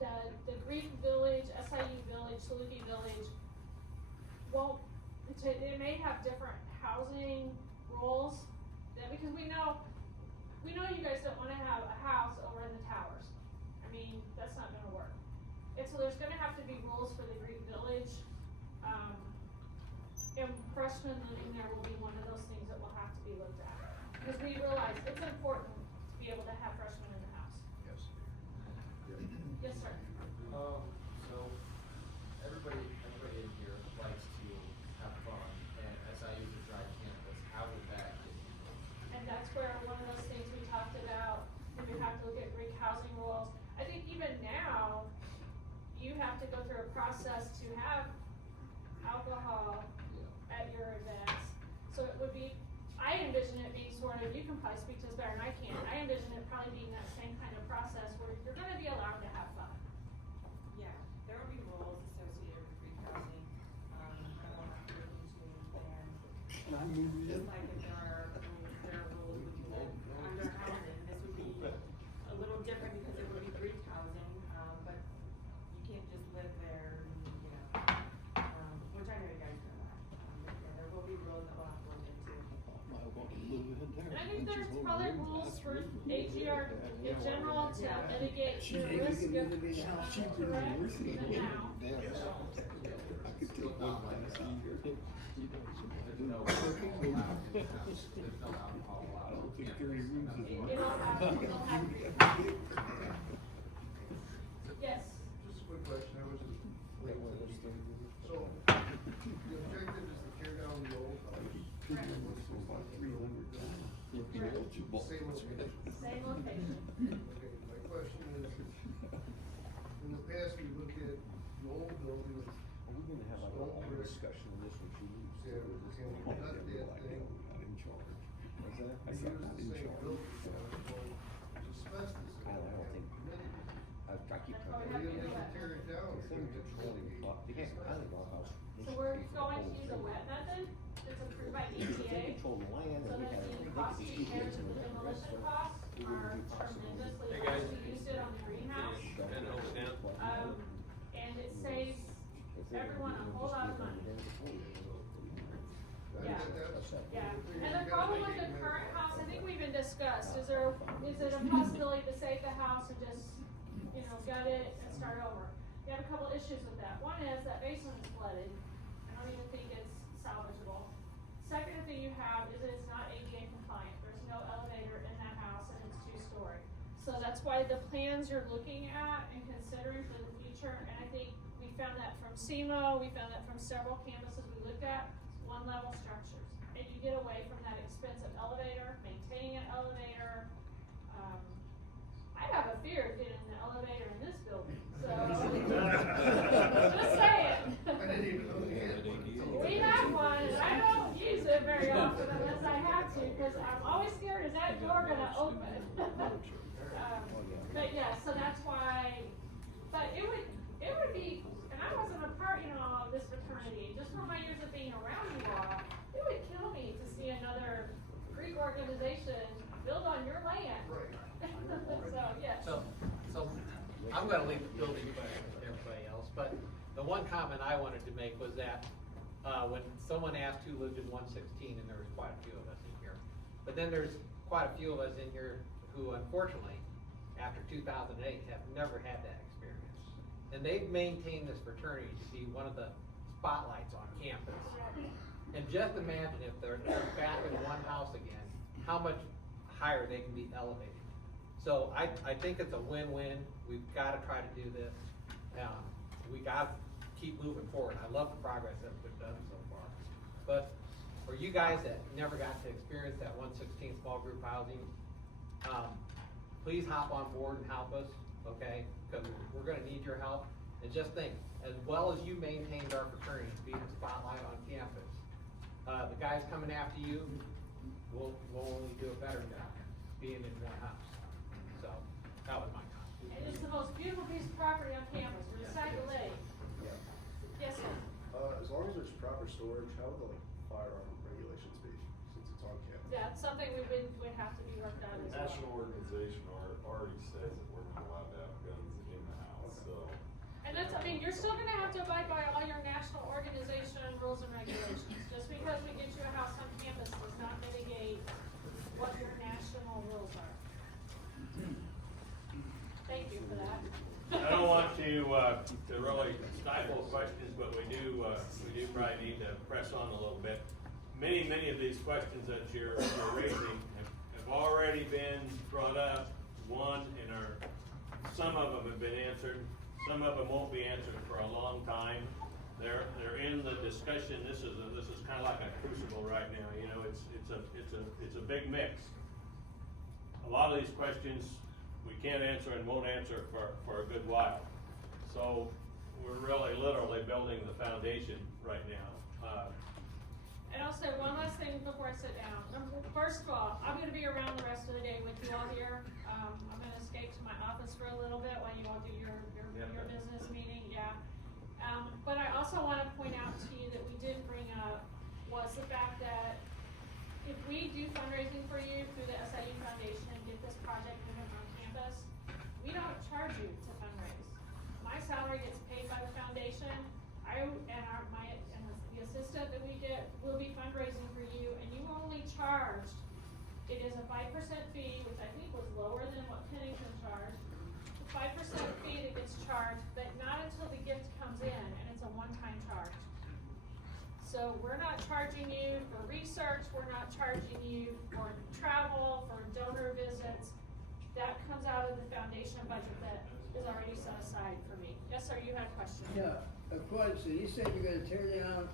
that the Greek Village, SIU Village, Saluki Village they may have different housing rules, because we know you guys don't wanna have a house over in the towers. I mean, that's not gonna work. And so there's gonna have to be rules for the Greek Village, and freshmen living there will be one of those things that will have to be looked at. Because we realize it's important to be able to have freshmen in the house. Yes. Yes, sir. So everybody in here likes to have fun, and SIU is a dry campus. How would that get people? And that's where one of those things we talked about, we have to look at Greek housing rules. I think even now, you have to go through a process to have alcohol at your events. So it would be, I envision it being sort of, you can probably speak to this better than I can, I envision it probably being that same kind of process where you're gonna be allowed to have fun. Yeah, there will be rules associated with Greek housing, that will have to look into, and just like if there are rules with under housing, this would be a little different because it would be Greek housing, but you can't just live there, which I know you guys know that. But yeah, there will be rules that we'll have to look into. And I think there's probably rules for AGR in general to mitigate the risk of correct even now. I could take one minus a year. There's no alcohol allowed in the house. There's no alcohol allowed on campus. It'll have. Yes. Just a quick question, I was just late with this thing. So, the objective is to tear down the old house. Correct. Same location. Same location. Okay, my question is, in the past, we looked at the old building. Are we gonna have like a whole discussion on this when she leaves? Yeah, we cut that thing. Not in charge. What's that? I We said, use not the in same charge. building, so it's asbestos. I don't think, I keep That's why we telling have you. to do They that. tear it down. The thing that's really, you can't, I live in our house. So we're going to use a wet method that's approved by They EPA. control the land So and we that had, the they cost could you just pay keep to the demolition costs are tremendously Hey, less. guys. We used it on the greenhouse. And it saves everyone a whole lot of money. Yeah, yeah. And the problem with the current house, I think we've been discussed, is it a possibility to save the house and just, gut it and start over? We have a couple issues with that. One is that basement is flooded. I don't even think it's salvageable. Second thing you have is that it's not AGA compliant. There's no elevator in that house and it's 2-story. So that's why the plans you're looking at and considering for the future, and I think we found that from SEMO, we found that from several campuses we looked at, one-level structures. And you get away from that expensive elevator, maintaining an elevator. I have a fear of getting an elevator in this building, so. Just saying. I didn't even know they had one. We have one, and I don't use it very often unless I have to, because I'm always scared, is that door gonna open? But yeah, so that's why, but it would be, and I wasn't a part, of this fraternity, just from my years of being around you all, it would kill me to see another Greek organization build on your land. Right. So, yes. So I'm gonna leave the building question to everybody else, but the one comment I wanted to make was that, when someone asked who lived in 116, and there was quite a few of us in here, but then there's quite a few of us in here who unfortunately, after 2008, have never had that experience. And they've maintained this fraternity to be one of the spotlights on campus. And just imagine if they're back in one house again, how much higher they can be elevated. So I think it's a win-win. We've got to try to do this. We got to keep moving forward. I love the progress that's been done so far. But for you guys that never got to experience that 116 small group housing, please hop on board and help us, okay? Because we're going to need your help. And just think, as well as you maintained our fraternity to be the spotlight on campus, the guys coming after you will only do a better job being in one house. So that was my comment. And it's the most beautiful piece of property on campus, we're beside the lake. Yes, sir. As long as there's proper storage, how would the firearm regulations be, since it's on campus? Yeah, it's something would have to be worked out The as well. national organization already says that we're not allowed to have guns in the house, so. And that's, you're still gonna have to abide by all your national organization rules and regulations. Just because we get you a house on campus does not mitigate what your national rules are. Thank you for that. I don't want to really stifle questions, but we do probably need to press on a little bit. Many of these questions that you're raising have already been brought up. Some of them have been answered. Some of them won't be answered for a long time. They're in the discussion. This is kind of like a crucible right now. It's a big mix. A lot of these questions we can't answer and won't answer for a good while. So we're really literally building the foundation right now. And I'll say one last thing before I sit down. First of all, I'm gonna be around the rest of the day with you all here. I'm gonna escape to my office for a little bit while you all do your business meeting, yeah. But I also wanna point out to you that we did bring up was the fact that if we do fundraising for you through the SIU Foundation and get this project moving on campus, we don't charge you to fundraise. My salary gets paid by the foundation. The assistant that we get will be fundraising for you, and you are only charged, it is a 5% fee, which I think was lower than what Pennington charged. 5% fee that gets charged, but not until the gift comes in, and it's a one-time charge. So we're not charging you for research, we're not charging you for travel, for donor visits. That comes out of the foundation budget that is already set aside for me. Yes, sir, you had a question? Yeah, a question. You said you're gonna tear down,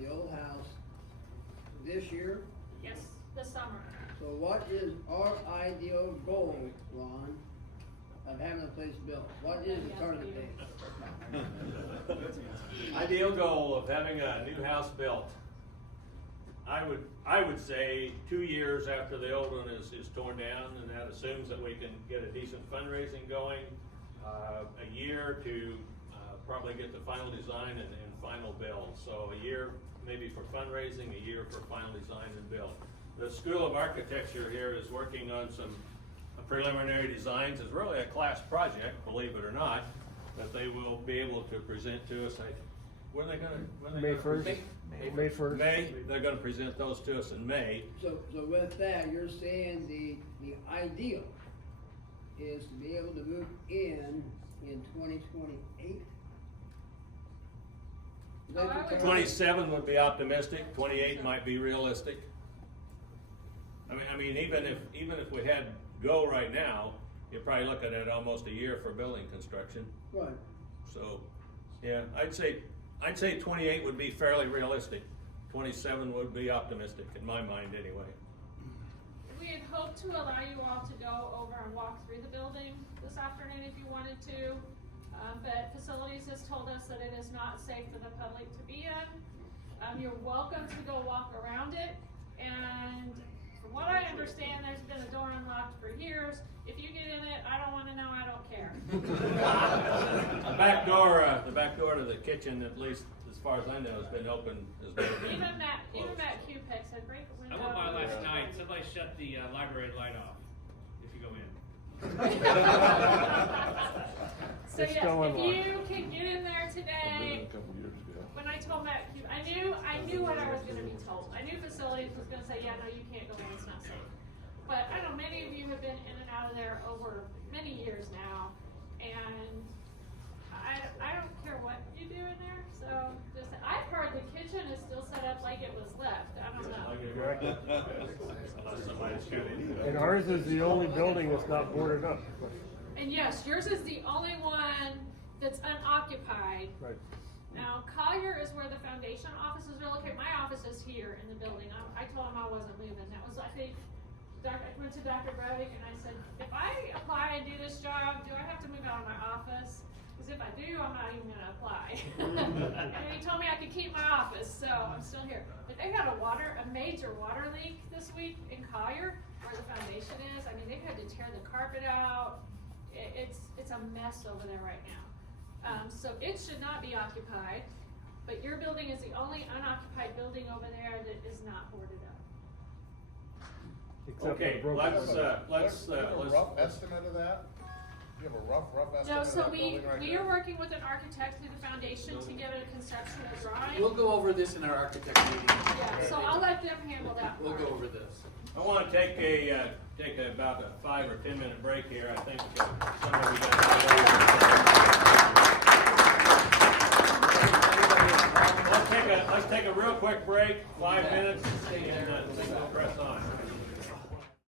the old house this year? Yes, this summer. So what is our ideal goal, Ron, of having a place built? What is the target date? Ideal goal of having a new house built. I would say 2 years after the old one is torn down, and that assumes that we can get a decent fundraising going. A year to probably get the final design and final build. So a year maybe for fundraising, a year for final design and build. The School of Architecture here is working on some preliminary designs. It's really a class project, believe it or not, that they will be able to present to us. When are they gonna? May 1st. May 1st. May. They're gonna present those to us in May. So with that, you're saying the ideal is to be able to move in 2028? 27 would be optimistic. 28 might be realistic. I mean, even if we had go right now, you're probably looking at almost a year for building construction. Right. So, yeah, I'd say 28 would be fairly realistic. 27 would be optimistic in my mind, anyway. We had hoped to allow you all to go over and walk through the building this afternoon if you wanted to, but facilities has told us that it is not safe for the public to be in. You're welcome to go walk around it, and from what I understand, there's been a door unlocked for years. If you get in it, I don't wanna know, I don't care. The back door to the kitchen, at least as far as I know, has been open. Even Matt Q-Pix said break the window. I went by last night, somebody shut the library light off, if you go in. So yes, if you can get in there today, when I told Matt Q, I knew what I was gonna be told. I knew facilities was gonna say, yeah, no, you can't go in, it's not safe. But I know many of you have been in and out of there over many years now, and I don't care what you do in there, so just, I've heard the kitchen is still set up like it was left, I don't know. And ours is the only building that's not boarded up. And yes, yours is the only one that's unoccupied. Right. Now, Collier is where the foundation offices are located. My office is here in the building. I told him I wasn't moving. That was, I think, I went to Dr. Breivik and I said, if I apply and do this job, do I have to move out of my office? Because if I do, I'm not even gonna apply. And he told me I could keep my office, so I'm still here. But they had a major water leak this week in Collier, where the foundation is. I mean, they've had to tear the carpet out. It's a mess over there right now. So it should not be occupied, but your building is the only unoccupied building over there that is not boarded up. Okay, let's rough estimate of that? You have a rough estimate No, of so that building right we now? are working with an architect through the foundation to get a conceptual drawing. We'll go over this in our architect meeting. Yeah, so I'll let them handle that We'll part. go over this. I want to take about a 5 or 10 minute break here. I think somebody let's take a real quick break, 5 minutes, and then we'll press on.